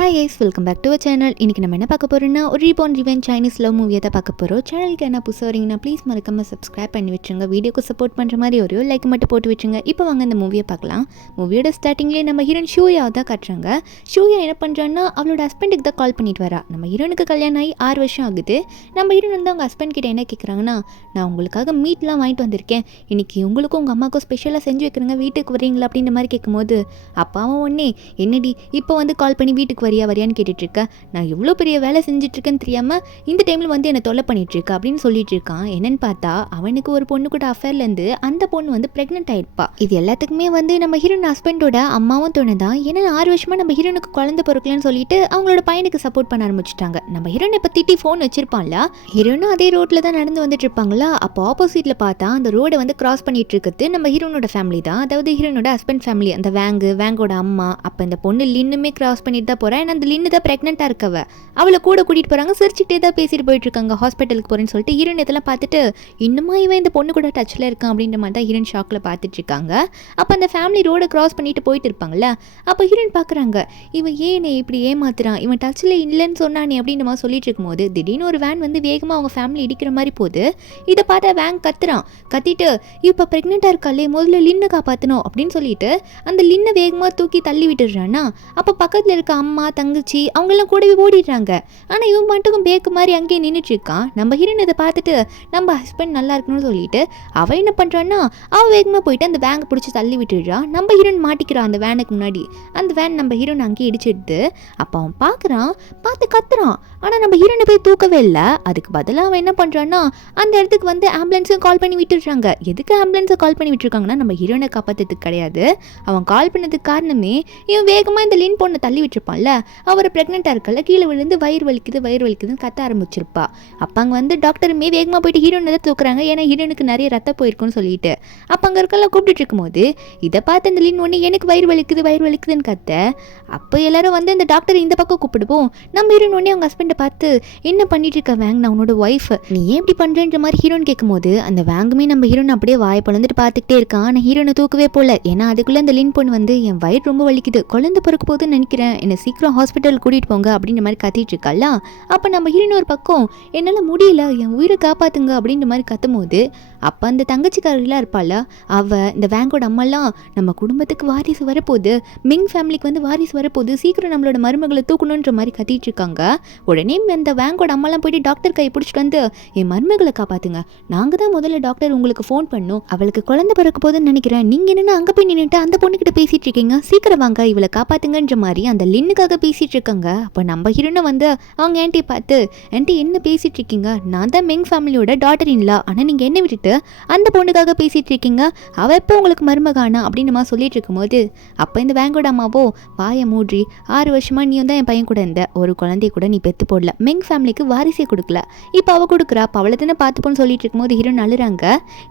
Hi guys, welcome back to our channel. இன்றைக்கி நம்ம என்ன பார்க்க போகிறோம்னா, ஒரு ரீபார்ன் ரிவெஞ்ச் சைனீஸ் லவ் மூவியை தான் பார்க்க போகிறோம். சேனலுக்கு என்ன புதுசாக வரீங்கன்னா ப்ளீஸ் மறக்காமல் சப்ஸ்கிரைப் பண்ணி வச்சுருங்க. வீடியோக்கு சப்போர்ட் பண்ணுற மாதிரி ஒரு லைக் மட்டும் போட்டு வச்சுங்க. இப்போ வாங்க இந்த மூவியை பார்க்கலாம். மூவியோட ஸ்டார்டிங்லேயே நம்ம ஹீரோயின் ஷூயாவை தான் காட்டுறாங்க. ஷூயா என்ன பண்ணுறான்னா, அவளோட ஹஸ்பண்டுக்கு தான் கால் பண்ணிட்டு வரா. நம்ம ஹீரோனுக்கு கல்யாணம் ஆகி 6 வருஷம் ஆகுது. நம்ம ஹீரோன் வந்து அவங்க ஹஸ்பண்ட் கிட்ட என்ன கேட்குறாங்கன்னா, நான் உங்களுக்காக மீட்லாம் வாங்கிட்டு வந்திருக்கேன், இன்றைக்கி உங்களுக்கும் உங்கள் அம்மாவுக்கும் ஸ்பெஷலாக செஞ்சு வைக்கிறேங்க, வீட்டுக்கு வரீங்களா அப்படின்ற மாதிரி கேட்கும்போது, அப்பாவும் ஒன்னே என்னடி இப்போ வந்து கால் பண்ணி வீட்டுக்கு வரியான்னு கேட்டுட்ருக்க, நான் எவ்வளோ பெரிய வேலை செஞ்சுட்ருக்கேன்னு தெரியாமல் இந்த டைமில் வந்து என்னை தொல்லை பண்ணிகிட்ருக்கா அப்படின்னு சொல்லிட்டு இருக்கான். என்னன்னு பார்த்தா அவனுக்கு ஒரு பொண்ணு கூட அஃபேர்லேருந்து அந்த பொண்ணு வந்து ப்ரெக்னென்ட் ஆகிருப்பா. இது எல்லாத்துக்குமே வந்து நம்ம ஹீரோன் ஹஸ்பண்டோட அம்மாவும் தோணுதான். ஏன்னா 6 வருஷமாக நம்ம ஹீரோனுக்கு குழந்தை பிறக்கலன்னு சொல்லிட்டு அவங்களோட பையனுக்கு சப்போர்ட் பண்ண ஆரம்பிச்சிட்டாங்க. நம்ம ஹீரோனை இப்போ திட்டி ஃபோன் வச்சிருப்பான்ல, ஹீரோனும் அதே ரோட்டில் தான் நடந்து வந்துட்டு இருப்பாங்களா. அப்போ ஆப்போசிட்டில் பார்த்தா அந்த ரோடை வந்து கிராஸ் பண்ணிட்டு இருக்குது நம்ம ஹீரோனோட ஃபேமிலி தான், அதாவது ஹீரோனோட ஹஸ்பண்ட் ஃபேமிலி. அந்த வேங்கோட அம்மா. அப்போ இந்த பொண்ணு லின்னுமே கிராஸ் பண்ணிட்டு தான் போகிறேன். அந்த லின்னு தான் ப்ரெக்னெண்ட்டாக இருக்கவ. அவளை கூட கூட்டிகிட்டு போகிறாங்க. சிரிச்சுட்டே தான் பேசிட்டு போயிட்டு இருக்காங்க. ஹாஸ்பிட்டலுக்கு போகிறேன்னு சொல்லிட்டு ஹீரோன் இதெல்லாம் பார்த்துட்டு, இன்னுமா இவன் இந்த பொண்ணு கூட டச்சில் இருக்கான் அப்படின்ற மாதிரி தான் ஹீரோன் ஷாக்கில் பார்த்துட்டு இருக்காங்க. அப்போ அந்த ஃபேமிலி ரோடை கிராஸ் பண்ணிட்டு போயிட்டு இருப்பாங்கல்ல, அப்போ ஹீரோன் பார்க்குறாங்க, இவன் ஏனே இப்படி ஏமாத்துறான், இவன் டச்சில் இல்லைன்னு சொன்னானே அப்படின்ற மாதிரி சொல்லிட்டு இருக்கும்போது திடீர்னு ஒரு வேன் வந்து வேகமாக அவங்க ஃபேமிலி இடிக்கிற மாதிரி போகுது. இதை பார்த்தா வேன் கத்திட்டு, இப்போ ப்ரெக்னெண்ட்டாக இருக்காளே, முதல்ல லின்னை காப்பாற்றணும் அப்படின்னு சொல்லிட்டு அந்த லின்னை வேகமாக தூக்கி தள்ளி விட்டுடுறான்னா. அப்போ பக்கத்தில் இருக்க அம்மா தங்கச்சி அவங்கெல்லாம் கூடவே ஓடிடுறாங்க. ஆனால் இவன் மட்டும் பேக்கு மாதிரி அங்கேயே நின்றுட்டு இருக்கான். நம்ம ஹீரோன் இதை பார்த்துட்டு நம்ம ஹஸ்பண்ட் நல்லா இருக்கணும்னு சொல்லிட்டு அவள் என்ன பண்ணுறான்னா, அவள் வேகமாக போயிட்டு அந்த வேங்கை பிடிச்சி தள்ளி விட்டுடுறான். நம்ம ஹீரோன் மாட்டிக்கிறான் அந்த வேனுக்கு முன்னாடி. அந்த வேன் நம்ம ஹீரோன் அங்கேயே இடிச்சிடுது. அப்போ அவன் பார்த்து கத்துறான். ஆனால் நம்ம ஹீரோனை போய் தூக்கவே இல்லை. அதுக்கு பதிலாக அவன் என்ன பண்ணுறான்னா, அந்த இடத்துக்கு வந்து ஆம்புலன்ஸும் கால் பண்ணி விட்டுடுறாங்க. எதுக்கு ஆம்புலன்ஸை கால் பண்ணி விட்டுருக்காங்கன்னா, நம்ம ஹீரோனை காப்பாற்றுறதுக்கு கிடையாது. அவன் கால் பண்ணதுக்கு காரணமே, இவன் வேகமாக இந்த லின் பொண்ணை தள்ளி விட்டுருப்பான்ல, அவரை ப்ரெக்னெண்ட்டாக இருக்கல, கீழே விழுந்து வயிறு வலிக்குதுன்னு கத்த ஆரம்பிச்சிருப்பா. அப்போ அங்கே வந்து டாக்டருமே வேகமாக போயிட்டு ஹீரோனை தான் தூக்குறாங்க. ஏன்னா ஹீரோனுக்கு நிறைய ரத்தம் போயிருக்குன்னு சொல்லிட்டு. அப்போ அங்கே இருக்கலாம் கூப்பிட்டு இருக்கும்போது இதை பார்த்து அந்த லின் ஒன்று எனக்கு வயிறு வலிக்குதுன்னு கத்த. அப்போ எல்லாரும் வந்து இந்த டாக்டர் இந்த பக்கம் கூப்பிடுவோம். நம்ம ஹீரோன் ஒன்னே அவங்க ஹஸ்பண்டை பார்த்து, என்ன பண்ணிட்டு இருக்க வேங், நான் உன்னோட ஒய்ஃப், நீ ஏன் இப்படி பண்ணுறன்ற மாதிரி ஹீரோன் கேட்கும்போது அந்த வேங்குமே நம்ம ஹீரோன் அப்படியே வாய் பழந்துட்டு பார்த்துக்கிட்டே இருக்கான். ஆனால் ஹீரோனை தூக்கவே போல. ஏன்னா அதுக்குள்ளே அந்த லின் பொண்ணு வந்து, என் வயிறு ரொம்ப வலிக்குது, குழந்தை பிறக்க போகுதுன்னு நினைக்கிறேன், என்னை சீக்கிரம் ஹாஸ்பிட்டல் கூட்டிகிட்டு போங்க அப்படின்ற மாதிரி கத்திட்டு இருக்கால. அப்போ நம்ம ஹீரோன் ஒரு பக்கம், என்னால் முடியல, என் உயிரை காப்பாற்றுங்க அப்படின்ற மாதிரி கத்தும்போது, அப்போ அந்த தங்கச்சிக்காரெல்லாம் இருப்பாள், அவள் இந்த வேங்கோட அம்மாலாம், நம்ம குடும்பத்துக்கு வாரிசு வரப்போகுது, மிங் ஃபேமிலிக்கு வந்து வாரிசு வரப்போகுது, சீக்கிரம் நம்மளோட மருமகளை தூக்கணுன்ற மாதிரி கத்திட்டு இருக்காங்க. உடனே அந்த வேங்கோட அம்மாலாம் போயிட்டு டாக்டர் கையை பிடிச்சிட்டு வந்து, என் மருமகளை காப்பாற்றுங்க, நாங்கள் தான் முதல்ல டாக்டர் உங்களுக்கு ஃபோன் பண்ணோம், அவளுக்கு குழந்தை பிறக்க போகுதுன்னு நினைக்கிறேன், நீங்கள் என்னென்னா அங்கே போய் நின்றுட்டு அந்த பொண்ணுக்கிட்ட பேசிகிட்டு இருக்கீங்க, சீக்கிரம் வாங்க இவளை காப்பாற்றுங்கன்ற மாதிரி அந்த லின்னுக்காக பேசிகிட்டு இருக்காங்க. அப்போ நம்ம ஹீரோனை வந்து அவங்க ஆன்ட்டியை பார்த்து, ஆன்ட்டி என்ன பேசிகிட்டு இருக்கீங்க, நான் தான் மெங் ஃபேமிலியோட டாட்டர் இன்லா, ஆனால் நீங்கள் என்ன விட்டுட்டு அந்த பொண்ணுக்காக பேசிகிட்டு இருக்கீங்க, அவள் எப்போ உங்களுக்கு மருமகானா அப்படின்னு மாதிரி சொல்லிட்டு இருக்கும்போது, அப்போ இந்த வேங்கோட அம்மாவோ, வாயை மூடி, 6 வருஷமாக நீ தான் என் பையன் கூட இருந்த, ஒரு குழந்தைய கூட நீ பெற்று போடல, மெங் ஃபேமிலிக்கு வாரிசே கொடுக்கல, இப்போ அவள் கொடுக்குறா, அப்போ அவளை தானே பார்த்துப்போன்னு சொல்லிட்டு இருக்கும்போது ஹீரோன் அழுறாங்க.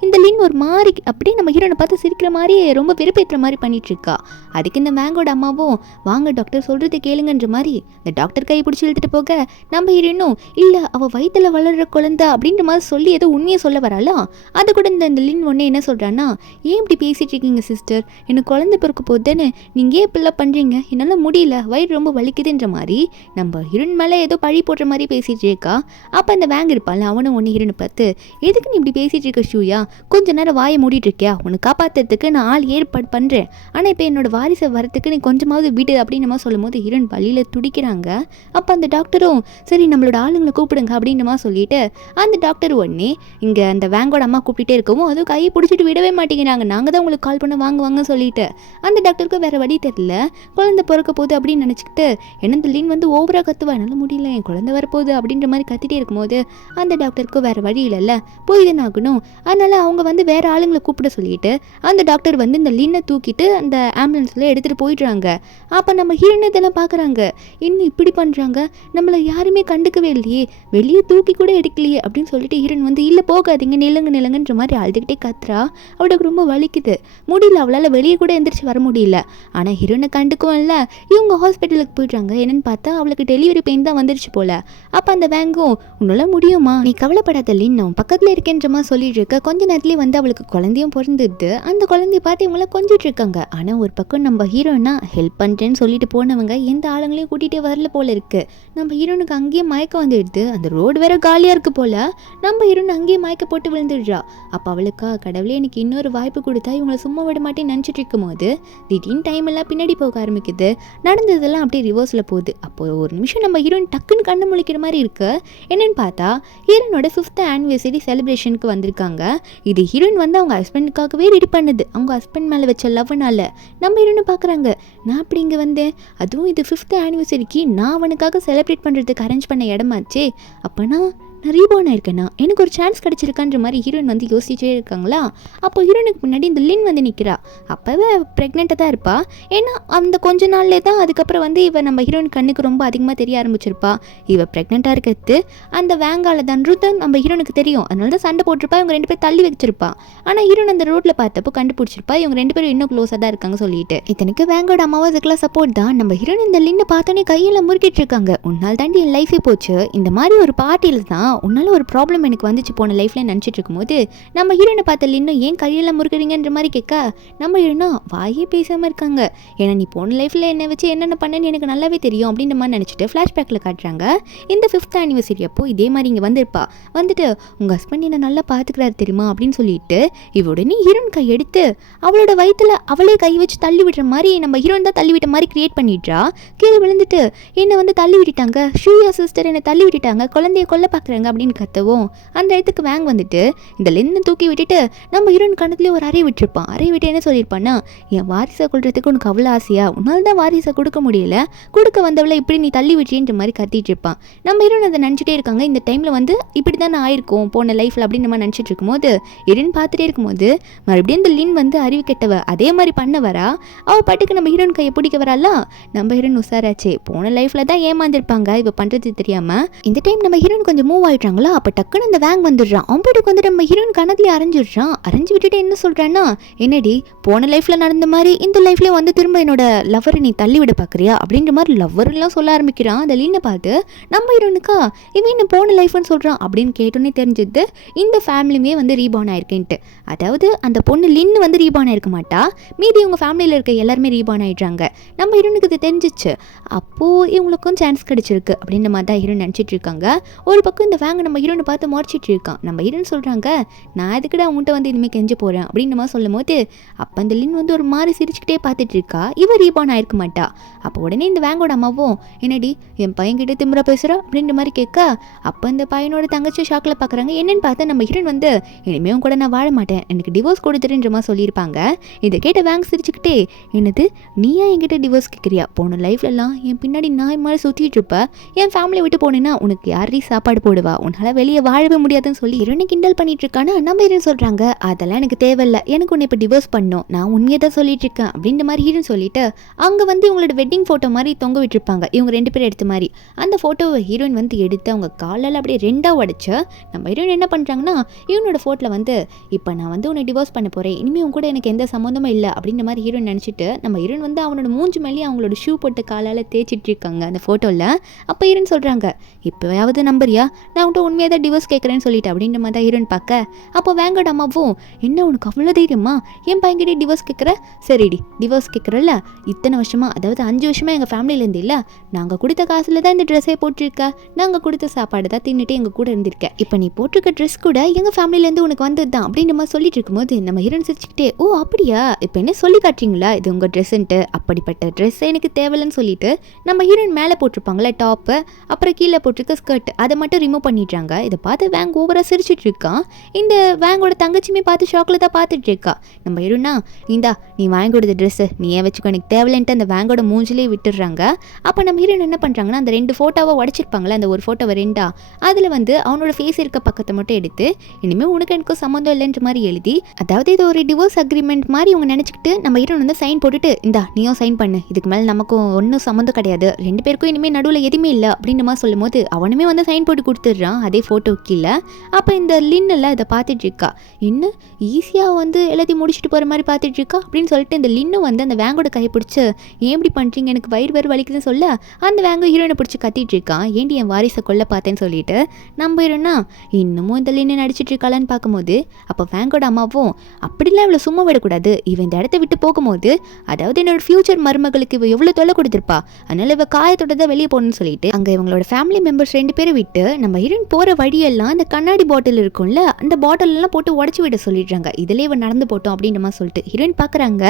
இந்த லின் ஒரு மாதிரி அப்படியே நம்ம ஹீரோனை பார்த்து சிரிக்கிற மாதிரி ரொம்ப வெறுப்பேற்றுற மாதிரி பண்ணிட்டு இருக்கா. அதுக்கு இந்த வேங்கோட அம்மாவும், வாங்க டாக்டர் சொல்கிறது கேளுங்கன்ற மாதிரி இந்த டாக்டர் கையை பிடிச்சி இழுத்துட்டு போக, நம்ம ஹீரோனும், இல்லை அவள் வயிற்றில் வளர்கிற குழந்தை அப்படின்ற மாதிரி சொல்லி ஏதோ உண்மையை சொல்ல வராளா. அது கூட இந்த லின் ஒன்னே என்ன சொல்கிறான்னா, ஏன் இப்படி பேசிகிட்டு இருக்கீங்க சிஸ்டர், எனக்கு குழந்தை பிறக்க போதுன்னு நீங்கள் ஏன் இப்படிலாம் பண்ணுறீங்க, என்னால் முடியல, வயிறு ரொம்ப வலிக்குதுன்ற மாதிரி நம்ம ஹீரோன் மேலே ஏதோ பழி போடுற மாதிரி பேசிகிட்டு இருக்கா. அப்போ அந்த வேங் இருப்பாள், அவனும் ஒன்று ஹீரோனை பார்த்து, எதுக்கு நீ இப்படி பேசிகிட்டு இருக்க ஷூயா, கொஞ்ச நேரம் வாயை மூடிட்டு இருக்கியா, உன்னை காப்பாற்றுறதுக்கு நான் ஆள் ஏற்பாடு பண்ணுறேன், ஆனால் இப்போ என்னோட வாரிசை வரத்துக்கு நீ கொஞ்சமாவது விடு அப்படின்னு நம்ம சொல்லும் போது ஹீரோன் வழியில் துடிக்கிறாங்க. அப்போ அந்த டாக்டரும், சரி நம்மளோட ஆளுங்களை கூப்பிடுங்க அப்படின்னு மாதிரி சொல்லிட்டு அந்த டாக்டர் உடனே இங்கே அந்த வேங்கோட அம்மா கூப்பிட்டுட்டே இருக்கவும் அதுவும் கையை பிடிச்சிட்டு விடவே மாட்டேங்கிறாங்க. நாங்கள் தான் உங்களுக்கு கால் பண்ண வாங்க சொல்லிட்டு அந்த டாக்டருக்கு வேறு வழி தெரியல, குழந்தை பிறக்க போகுது அப்படின்னு நினச்சிக்கிட்டு, என்ன இந்த லின் வந்து ஓவராக கத்துவா, என்னால் முடியல, என் குழந்தை வரப்போகுது அப்படின்ற மாதிரி கத்திட்டே இருக்கும்போது அந்த டாக்டருக்கு வேறு வழி இல்லைல்ல, போய் தானே ஆகணும். அதனால் அவங்க வந்து வேறு ஆளுங்களை கூப்பிட சொல்லிட்டு அந்த டாக்டர் வந்து இந்த லின்னை தூக்கிட்டு அந்த ஆம்புலன்ஸில் எடுத்துகிட்டு போயிடுறாங்க. அப்போ நம்ம ஹீரோனை இதெல்லாம் பார்க்குறாங்க, இன்னும் இப்படி பண்ணுறாங்க, நம்மளை யாருமே கண்டுக்கவே இல்லையே, வெளியே தூக்கி கூட எடுக்கலையே அப்படின்னு சொல்லிட்டு ஹீரோன் வந்து, இல்லை போகாதீங்க, நிலங்குன்ற மாதிரி அழுதுகிட்டே கத்துறா. அவளுக்கு ரொம்ப வலிக்குது, முடியல, அவளால் வெளியே கூட எந்திரிச்சு வர முடியல. ஆனால் ஹீரோனை கண்டுக்கும் இல்லை. இவங்க ஹாஸ்பிட்டலுக்கு போயிடுறாங்க. என்னன்னு பார்த்தா அவளுக்கு டெலிவரி பெயின் தான் வந்துருச்சு போல. அப்போ அந்த வேங்கும், உன்னால முடியுமா, நீ கவலைப்படாத லின், நான் பக்கத்தில் இருக்கேன்ற மாதிரி சொல்லிட்டு இருக்க. கொஞ்ச நேரத்துலேயே வந்து அவளுக்கு குழந்தையும் பிறந்துடுது. அந்த குழந்தைய பார்த்து இவங்கள கொஞ்சிட்டு இருக்காங்க. ஆனால் ஒரு பக்கம் நம்ம ஹீரோனா ஹெல்ப் பண்ணுறேன்னு சொல்லிட்டு போனவங்க எந்த ஆளுங்களையும் கூட்டிகிட்டே வரல போல இருக்குது. நம்ம ஹீரோனுக்கு அங்கேயே மயக்கம் வந்துடுது. அந்த ரோடு வேற காலியாக இருக்குது போல். நம்ம ஹீரோன் அங்கேயே மயக்க போட்டு விழுந்துடுறா. அப்போ அவளுக்கா கடவுளே எனக்கு இன்னொரு வாய்ப்பு கொடுத்தா இவங்களை சும்மா விட மாட்டேன்னு நினச்சிட்டு இருக்கும் போது திடீர்னு டைம் எல்லாம் பின்னாடி போக ஆரம்பிக்குது. நடந்ததெல்லாம் அப்படியே ரிவர்ஸில் போகுது. அப்போ ஒரு நிமிஷம் நம்ம ஹீரோயின் டக்குன்னு கண்ணு முழிக்கிற மாதிரி இருக்கு. என்னன்னு பார்த்தா ஹீரோனோட 5th ஆனிவர்சரி செலிப்ரேஷனுக்கு வந்திருக்காங்க. இது ஹீரோயின் வந்து அவங்க ஹஸ்பண்டுக்காகவே ரெடி பண்ணுது. அவங்க ஹஸ்பண்ட் மேலே வச்ச லவ்னால நம்ம ஹீரோனை பார்க்குறாங்க. நான் அப்படி இங்கே வந்தேன், அதுவும் இது 5th ஆனிவர்சரிக்கு நான் அவனுக்காக செலிப்ரேட் பண்ணுறதுக்கு அரேஞ்ச் பண்ண இடமாச்சே, அப்போனா நான் ரீபார்ன் ஆயிருக்கேன்னா எனக்கு ஒரு சான்ஸ் கிடச்சிருக்கான்ற மாதிரி ஹீரோயின் வந்து யோசிச்சே இருக்காங்களா. அப்போ ஹீரோனுக்கு முன்னாடி இந்த லின் வந்து நிற்கிறா. அப்போவே ப்ரெக்னெண்ட்டாக தான் இருப்பா. ஏன்னா அந்த கொஞ்ச நாள்லே தான் அதுக்கப்புறம் வந்து இவ நம்ம ஹீரோயின் கண்ணுக்கு ரொம்ப அதிகமாக தெரிய ஆரம்பிச்சிருப்பா. இவ ப்ரெக்னெண்ட்டாக இருக்கிறது அந்த வேங்கால தான் ருதன் நம்ம ஹீரோனுக்கு தெரியும். அதனால தான் சண்டை போட்டிருப்பா. இவங்க 2 பேரும் தள்ளி வச்சிருப்பா. ஆனால் ஹீரோன் அந்த ரோட்டில் பார்த்தப்போ கண்டுபிடிச்சிருப்பா இவங்க 2 பேரும் இன்னும் க்ளோஸாக தான் இருக்காங்க சொல்லிட்டு. இத்தனைக்கு வேங்கோட அம்மாவும் இதுக்கெல்லாம் சப்போர்ட் தான். நம்ம ஹீரோயின் இந்த லின்னை பார்த்தோன்னே கையில் முறுக்கிட்டு இருக்காங்க. உன்னால் தாண்டி என் லைஃபே போச்சு. இந்த மாதிரி ஒரு பார்ட்டியில் தான் உன்னால ஒரு ப்ராப்ளம் எனக்கு வந்துச்சு போன லைஃப்ல நினச்சிட்டு இருக்கும்போது நம்ம ஹீரோனை பார்த்த இன்னும் ஏன் கையெல்லாம் முறுக்குறீங்கன்ற மாதிரி கேட்க நம்ம ஹீரோனா வாயே பேசாமல் இருக்காங்க. ஏன்னா நீ போன லைஃப்பில் என்னை வச்சு என்னென்ன பண்ணேன்னு எனக்கு நல்லாவே தெரியும் அப்படின்ற மாதிரி நினச்சிட்டு ஃப்ளாஷ்பேக்கில் காட்டுறாங்க. இந்த 5th ஆனிவர்சரி அப்போ இதே மாதிரி இங்கே வந்திருப்பா. வந்துட்டு உங்கள் ஹஸ்பண்ட் என்னை நல்லா பார்த்துக்கிறாரு தெரியுமா அப்படின்னு சொல்லிட்டு இவருடனே ஹீரோன் கை எடுத்து அவளோட வயிற்றுல அவளே கை வச்சு தள்ளி விடுற மாதிரி நம்ம ஹீரோன் தான் தள்ளி விட்ட மாதிரி கிரியேட் பண்ணிடுறா. கீழே விழுந்துட்டு என்னை வந்து தள்ளி விட்டுட்டாங்க, ஷூயா சிஸ்டர் என்னை தள்ளி விட்டுட்டாங்க, குழந்தைய கொல்ல பார்க்குறாங்க அப்படின்னு கத்தவும் அந்த இடத்துக்கு வேங் வந்துட்டு இந்த லின்னை தூக்கி விட்டுட்டு நம்ம ஹீரோயின் கணத்துலேயே ஒரு அறை விட்டுருப்பான். அறை விட்டு என்ன சொல்லியிருப்பான்னா, என் வாரிசை கொள்றதுக்கு உனக்கு அவ்வளோ ஆசையா, உன்னால் தான் வாரிசை கொடுக்க முடியல, கொடுக்க வந்தவளை இப்படி நீ தள்ளி விட்டுன்ற மாதிரி கத்திட்டு இருப்பான். நம்ம ஹீரோயின் அதை நினச்சிட்டே இருக்காங்க. இந்த டைமில் வந்து இப்படி தான் நான் ஆயிருக்கும் போன லைஃப்பில் அப்படின்னு நம்ம நினச்சிட்டு இருக்கும்போது ஹீரோயின் பார்த்துட்டே இருக்கும்போது மறுபடியும் இந்த லின் வந்து அறிவு கெட்டவ அதே மாதிரி பண்ண வரா. அவள் பாட்டுக்கு நம்ம ஹீரோயின் கையை பிடிக்க வராளா. நம்ம ஹீரோயின் உசாராச்சே போன லைஃப்பில் தான் ஏமாந்துருப்பாங்க இவ பண்ணுறது தெரியாமல். இந்த டைம் நம்ம ஹீரோயின் கொஞ்சம் மூவ் ஆகிட்டாங்களா. அப்போ டக்குன்னு அந்த வேங் வந்துடுறான். அவன்பாட்டுக்கு வந்துட்டு நம்ம ஹீரோயின் கணத்துலேயே அரைஞ்சிடுறான். அரைஞ்சி விட்டுட்டு என்ன சொல்கிறான்னா, என்னடி போன லைஃப்பில் நடந்த மாதிரி இந்த லைஃப்லேயே வந்து திரும்ப என்னோட லவ்வரை நீ தள்ளி விட பார்க்குறியா அப்படின்ற மாதிரி லவ்வர்லாம் சொல்ல ஆரம்பிக்கிறான். அந்த லீனை பார்த்து நம்ம ஹீரோனுக்கா இவன் என்ன போன லைஃப்னு சொல்கிறான் அப்படின்னு கேட்டோன்னே தெரிஞ்சுது இந்த ஃபேமிலியுமே வந்து ரீபார்ன் ஆயிருக்கேன்ட்டு. அதாவது அந்த பொண்ணு லின்னு வந்து ரீபார்ன் ஆயிருக்க மாட்டா, மீதி இவங்க ஃபேமிலியில் இருக்க எல்லாருமே ரீபார்ன் ஆயிடுறாங்க. நம்ம ஹீரோனுக்கு இது தெரிஞ்சிச்சு. அப்போது இவங்களுக்கும் சான்ஸ் கிடச்சிருக்கு அப்படின்ற மாதிரி தான் ஹீரோன் நினச்சிட்டு இருக்காங்க. ஒரு பக்கம் இந்த வேங்க நம்ம ஹீரோனை பார்த்து முறைச்சிட்டு இருக்கான். நம்ம ஹீரோன் சொல்கிறாங்க, நான் எதுக்குடா அவங்கள்ட்ட வந்து இனிமேல் கெஞ்ச போகிறேன் அப்படின்னு மாதிரி சொல்லும் போது அப்போ அந்த லின் வந்து ஒரு மாதிரி சிரிச்சுக்கிட்டே பார்த்துட்டு இருக்கா. இவர் ரீபார்ன் ஆயிருக்க மாட்டா. அப்போ உடனே இந்த வேங்கோட அம்மாவும் என்னடி என் பையன்கிட்ட திமிரா பேசுகிறா அப்படின்ற மாதிரி கேட்க அப்போ இந்த பையனோட தங்கச்சி ஷாக்கில் பார்க்குறாங்க. என்னன்னு பார்த்தா நம்ம ஹீரோன் வந்து இனிமேவும் கூட நான் வாழ மாட்டேன், எனக்கு டிவோர்ஸ் கொடுத்துருன்ற மாதிரி சொல்லியிருப்பாங்க. இதை கேட்ட வேங் சிரிச்சுக்கிட்டே, என்னது நீயா என்கிட்ட டிவோர்ஸ் கேட்குறியா, போன லைஃப்லலாம் என் பின்னாடி நாய் மாதிரி சுற்றிட்டு இருப்ப, என் ஃபேமிலியை விட்டு போனேன்னா உனக்கு யாரையும் சாப்பாடு போடுவா, உன்னால் வெளியே வாழவே முடியாதுன்னு சொல்லி ஹீரோனை கிண்டல் பண்ணிட்டு இருக்கானா. நம்ம ஹீரோன் சொல்கிறாங்க, அதெல்லாம் எனக்கு தேவையில்லை, எனக்கு உன்னை இப்போ டிவோர்ஸ் பண்ணணும், நான் உண்மையை தான் சொல்லிட்டு இருக்கேன் அப்படின்ற மாதிரி ஹீரோன் சொல்லிட்டு அங்கே வந்து இவங்களோட வெட்டிங் ஃபோட்டோ மாதிரி தொங்க விட்டுருப்பாங்க இவங்க 2 பேரும் எடுத்த மாதிரி. அந்த ஃபோட்டோவை ஹீரோயின் வந்து எடுத்து அவங்க காலால் அப்படியே 2ஆக உடைச்சு நம்ம ஹீரோயின் என்ன பண்ணுறாங்கன்னா, இவனோட ஃபோட்டோவில் வந்து இப்போ நான் வந்து உன்னை டிவோர்ஸ் பண்ண போகிறேன், இனிமேல் உங்க கூட எனக்கு எந்த சம்மந்தமும் இல்லை அப்படின்ற மாதிரி ஹீரோயின் நினச்சிட்டு நம்ம ஹீரோயின் வந்து அவனோட மூஞ்சி மேலேயே அவங்களோட ஷூ போட்டு காலால் தேய்ச்சிட்டு இருக்காங்க அந்த ஃபோட்டோவில். அப்போ ஹீரோயின் சொல்கிறாங்க, இப்போயாவது நம்பரியா, நான் உன்ட்ட உண்மையாக தான் டிவோர்ஸ் கேட்குறேன்னு சொல்லிட்டு அப்படின்ற மாதிரி தான் ஹீரோயின் பார்க்க அப்போ வேங்கோட அம்மாவும், என்ன உனக்கு அவ்வளோ தைரியமா என் பையன்கிட்டே டிவோர்ஸ் கேட்குற, சரிடி டிவோர்ஸ் கேட்குறல்ல, இத்தனை வருஷமாக அதாவது 5 வருஷமாக எங்கள் ஃபேமிலியிலேருந்து இல்லை, நாங்கள் கொடுத்த காசில் தான் இந்த ட்ரெஸ்ஸே போட்டிருக்க, நாங்கள் கொடுத்த சாப்பாடு தான் தின்னுட்டு எங்கள் கூட இருந்திருக்கேன், இப்போ நீ போட்டிருக்க ட்ரெஸ் கூட எங்கள் ஃபேமிலியிலேருந்து உனக்கு வந்தது தான் அப்படின்ற மாதிரி சொல்லிட்டு இருக்கும்போது நம்ம ஹீரோயின் சிரிச்சுக்கிட்டே, ஓ அப்படியா, இப்போ என்ன சொல்லி காட்டுறீங்களா இது உங்கள் ட்ரெஸ்ஸுன்ட்டு, அப்படிப்பட்ட ட்ரெஸ்ஸை எனக்கு தேவையில்லைன்னு சொல்லிட்டு நம்ம ஹீரோயின் மேலே போட்டிருப்பாங்களே டாப்பு, அப்புறம் கீழே போட்டிருக்க ஸ்கர்ட் அதை மட்டும் ரிமூவ் பண்ணிடுறாங்க. இதை பார்த்து வேங் ஓவராக சிரிச்சிட்டு இருக்கான். இந்த வேங்கோட தங்கச்சியுமே பார்த்து ஷாக்கில் தான் பார்த்துட்டு இருக்கா. நம்ம ஹீரோனா, இந்தா நீ வாங்கி கொடுத்த ட்ரெஸ்ஸு நீ ஏன் வச்சுக்கோ, எனக்கு தேவையில்லைன்ட்டு அந்த வேங்கோட மூஞ்சிலே விட்டுடுறாங்க. அப்போ நம்ம ஹீரோயின் என்ன பண்ணுறாங்கன்னா, அந்த 2 ஃபோட்டோவை உடச்சிருப்பாங்களே, அந்த ஒரு ஃபோட்டோவை 2ஆ அதில் வந்து அவனோட ஃபேஸ் இருக்க பக்கத்தை மட்டும் எடுத்து இனிமேல் உனக்கு எனக்கும் சம்மந்தம் இல்லைன்ற மாதிரி எழுதி, அதாவது இது ஒரு டிவோர்ஸ் அக்ரிமெண்ட் மாதிரி அவங்க நினச்சிக்கிட்டு நம்ம ஹீரோயின் வந்து சைன் போட்டுட்டு, இந்தா நீயும் சைன் பண்ணு, இதுக்கு மேலே நமக்கும் ஒன்றும் சம்மந்தம் கிடையாது, 2 பேருக்கும் இனிமேல் நடுவில் எதுவுமே இல்லை அப்படின்ற மாதிரி சொல்லும் போது அவனுமே வந்து சைன் போட்டு கொடுத்து கொடுத்துட்றான் அதே ஃபோட்டோ கீழே. அப்போ இந்த லின்னெல்லாம் இதை பார்த்துட்டு இருக்கா, இன்னும் ஈஸியாக வந்து எல்லாத்தையும் முடிச்சுட்டு போகிற மாதிரி பார்த்துட்டு இருக்கா அப்படின்னு சொல்லிட்டு இந்த லின்னு வந்து அந்த வேங்கோட கையை பிடிச்சி ஏன் இப்படி பண்ணுறீங்க, எனக்கு வயிறு வலிக்குதுன்னு சொல்ல அந்த வேங்கோ ஹீரோயினை பிடிச்சி கத்திட்டு இருக்கான், ஏண்டி என் வாரிசை கொல்ல பார்த்தேன்னு சொல்லிட்டு. நம்ம ஹீரோனா இன்னமும் இந்த லின்னு நடிச்சிட்டு இருக்காளான்னு பார்க்கும்போது அப்போ வேங்கோட அம்மாவும் அப்படிலாம் இவ்வளோ சும்மா விடக்கூடாது, இவன் இந்த இடத்த விட்டு போகும்போது அதாவது என்னோட ஃபியூச்சர் மருமகளுக்கு இவ எவ்வளோ தொல்லை கொடுத்துருப்பா, அதனால இவ காயத்தோட தான் வெளியே போகணும்னு சொல்லிட்டு அங்கே இவங்களோட ஃபேமிலி மெம்பர்ஸ் 2 பேரை விட்டு நம்ம ஹீரோயின் போகிற வழியெல்லாம் அந்த கண்ணாடி பாட்டில் இருக்கும்ல அந்த பாட்டில் எல்லாம் போட்டு உடச்சி விட சொல்லிடுறாங்க, இதுல இவன் நடந்து போட்டோம் அப்படின்ற மாதிரி சொல்லிட்டு. ஹீரோயின் பார்க்குறாங்க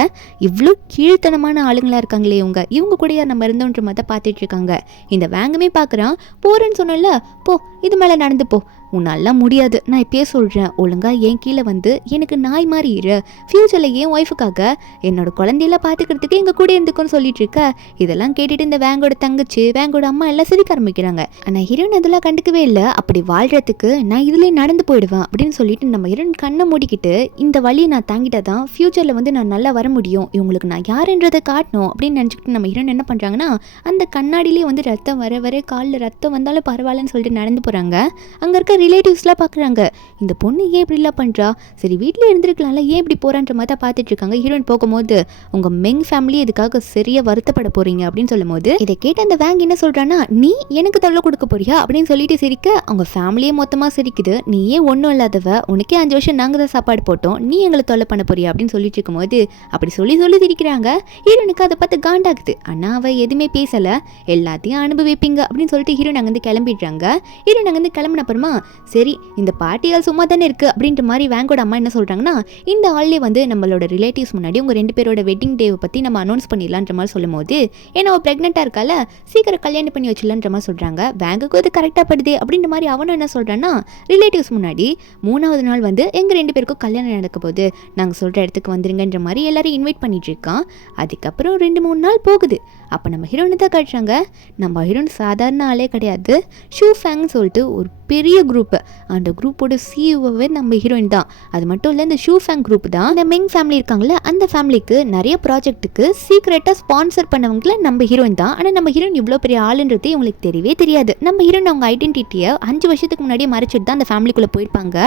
இவ்வளோ கீழ்த்தனமான ஆளுங்களா இருக்காங்களே இவங்க கூட நம்ம இருந்தோன்ற மாதிரி பார்த்துட்டு இருக்காங்க. இந்த வேங்கமே பார்க்குறான், போறேன்னு சொன்னல போ, இது மேலே நடந்து போ, உன்னெல்லாம் முடியாது, நான் இப்பயே சொல்கிறேன், ஒழுங்கா என் கீழே வந்து எனக்கு நாய் மாதிரி இரு, ஃப்யூச்சரில் என் ஒய்ஃபுக்காக என்னோட குழந்தையெல்லாம் பார்த்துக்கிறதுக்கு எங்கள் கூட இருந்துக்குன்னு சொல்லிட்டு இருக்க. இதெல்லாம் கேட்டுட்டு இந்த வேங்கோட தங்கச்சி வேங்கோட அம்மா எல்லாம் சிரிக்க ஆரம்பிக்கிறாங்க. ஆனால் ஹீரோயின் அதெல்லாம் கண்டுக்கவே இல்லை, அப்படி வாழ்கிறதுக்கு நான் இதுலேயே நடந்து போயிடுவேன் அப்படின்னு சொல்லிட்டு நம்ம ஹீரோயின் கண்ணை மூடிக்கிட்டு இந்த வழியை நான் தாங்கிட்டா தான் ஃப்யூச்சரில் வந்து நான் நல்லா வர முடியும், இவங்களுக்கு நான் யாருன்றதை காட்டணும் அப்படின்னு நினச்சிக்கிட்டு நம்ம ஹீரோயின் என்ன பண்ணுறாங்கன்னா அந்த கண்ணாடியிலே வந்து ரத்தம் வர வர காலில் ரத்தம் வந்தாலும் பரவாயில்லன்னு சொல்லிட்டு நடந்து போகிறாங்க. அங்கே இருக்க ரிலேட்டிவ்ஸ்லாம் பார்க்குறாங்க, இந்த பொண்ணு ஏன் இப்படிலாம் பண்ணுறா, சரி வீட்டில் இருந்திருக்கலாம்ல, ஏன் இப்படி போகிறான்ற மாதிரி தான் பார்த்துட்டு இருக்காங்க. ஹீரோயின் போகும்போது உங்கள் மெங் ஃபேமிலி இதுக்காக சரியாக வருத்தப்பட போகிறீங்க அப்படின்னு சொல்லும் போது இதை கேட்டு அந்த வேங் என்ன சொல்கிறான்னா, நீ எனக்கு தொல்லை கொடுக்க போறியா அப்படின்னு சொல்லிட்டு சிரிக்க அவங்க ஃபேமிலியே மொத்தமாக சிரிக்குது, நீ ஏன் ஒன்றும் இல்லாதவ, உனக்கே 5 வருஷம் நாங்கள் தான் சாப்பாடு போட்டோம், நீ எங்களை தொல்லை பண்ண போறியா அப்படின்னு சொல்லிட்டு இருக்கும்போது அப்படி சொல்லி சிரிக்கிறாங்க. ஹீரோனுக்கு அதை பார்த்து காண்டாகுது, ஆனால் அவள் எதுவுமே பேசலை, எல்லாத்தையும் அனுபவிப்பீங்க அப்படின்னு சொல்லிட்டு ஹீரோன் அங்கேருந்து கிளம்பிடுறாங்க. ஹீரோன் அங்கேருந்து கிளம்பின அப்புறமா சரி இந்த பார்ட்டியால் சும்மா தானே இருக்குது அப்படின்ற மாதிரி வேங்கோட அம்மா என்ன சொல்கிறாங்கன்னா, இந்த ஆள்லேயே வந்து நம்மளோட ரிலேட்டிவ்ஸ் முன்னாடி உங்கள் 2 பேரோட வெட்டிங் டேவை பற்றி நம்ம அனௌன்ஸ் பண்ணிடலான்ற மாதிரி சொல்லும் போது ஏன்னா அவள் ப்ரெக்னெண்ட்டாக இருக்கால சீக்கிரம் கல்யாணம் பண்ணி வச்சிடலான்ற மாதிரி சொல்கிறாங்க. வேங்குக்கு அது கரெக்டாக படுது அப்படின்ற மாதிரி அவனும் என்ன சொல்கிறான்னா, ரிலேட்டிவ்ஸ் முன்னாடி 3வது நாள் வந்து எங்கள் 2 பேருக்கும் கல்யாணம் நடக்க போகுது, நாங்கள் சொல்கிற இடத்துக்கு வந்துருங்கன்ற மாதிரி எல்லாரும் இன்வைட் பண்ணிட்டு இருக்கான். அதுக்கப்புறம் 2-3 நாள் போகுது. அப்போ நம்ம ஹீரோனை தான் காட்டுறாங்க. நம்ம ஹீரோன் சாதாரண ஆளே கிடையாது, ஷூ ஃபேங்னு சொல்லிட்டு ஒரு பெரிய குரூப்பு, அந்த குரூப்போட சிஇஓவே நம்ம ஹீரோயின் தான். அது மட்டும் இல்லை இந்த ஷூ ஃபேங் குரூப் தான் இந்த மெங் ஃபேமிலி இருக்காங்களே அந்த ஃபேமிலிக்கு நிறைய ப்ராஜெக்ட்டுக்கு சீக்ரெட்டாக ஸ்பான்சர் பண்ணவங்கள நம்ம ஹீரோயின் தான். ஆனால் நம்ம ஹீரோயின் இவ்வளோ பெரிய ஆளுன்றது இவங்களுக்கு தெரியவே தெரியாது. நம்ம ஹீரோயின் அவங்க ஐடென்டிட்டியை 5 வருஷத்துக்கு முன்னாடியே மறைச்சிட்டு தான் அந்த ஃபேமிலிக்குள்ளே போயிருப்பாங்க.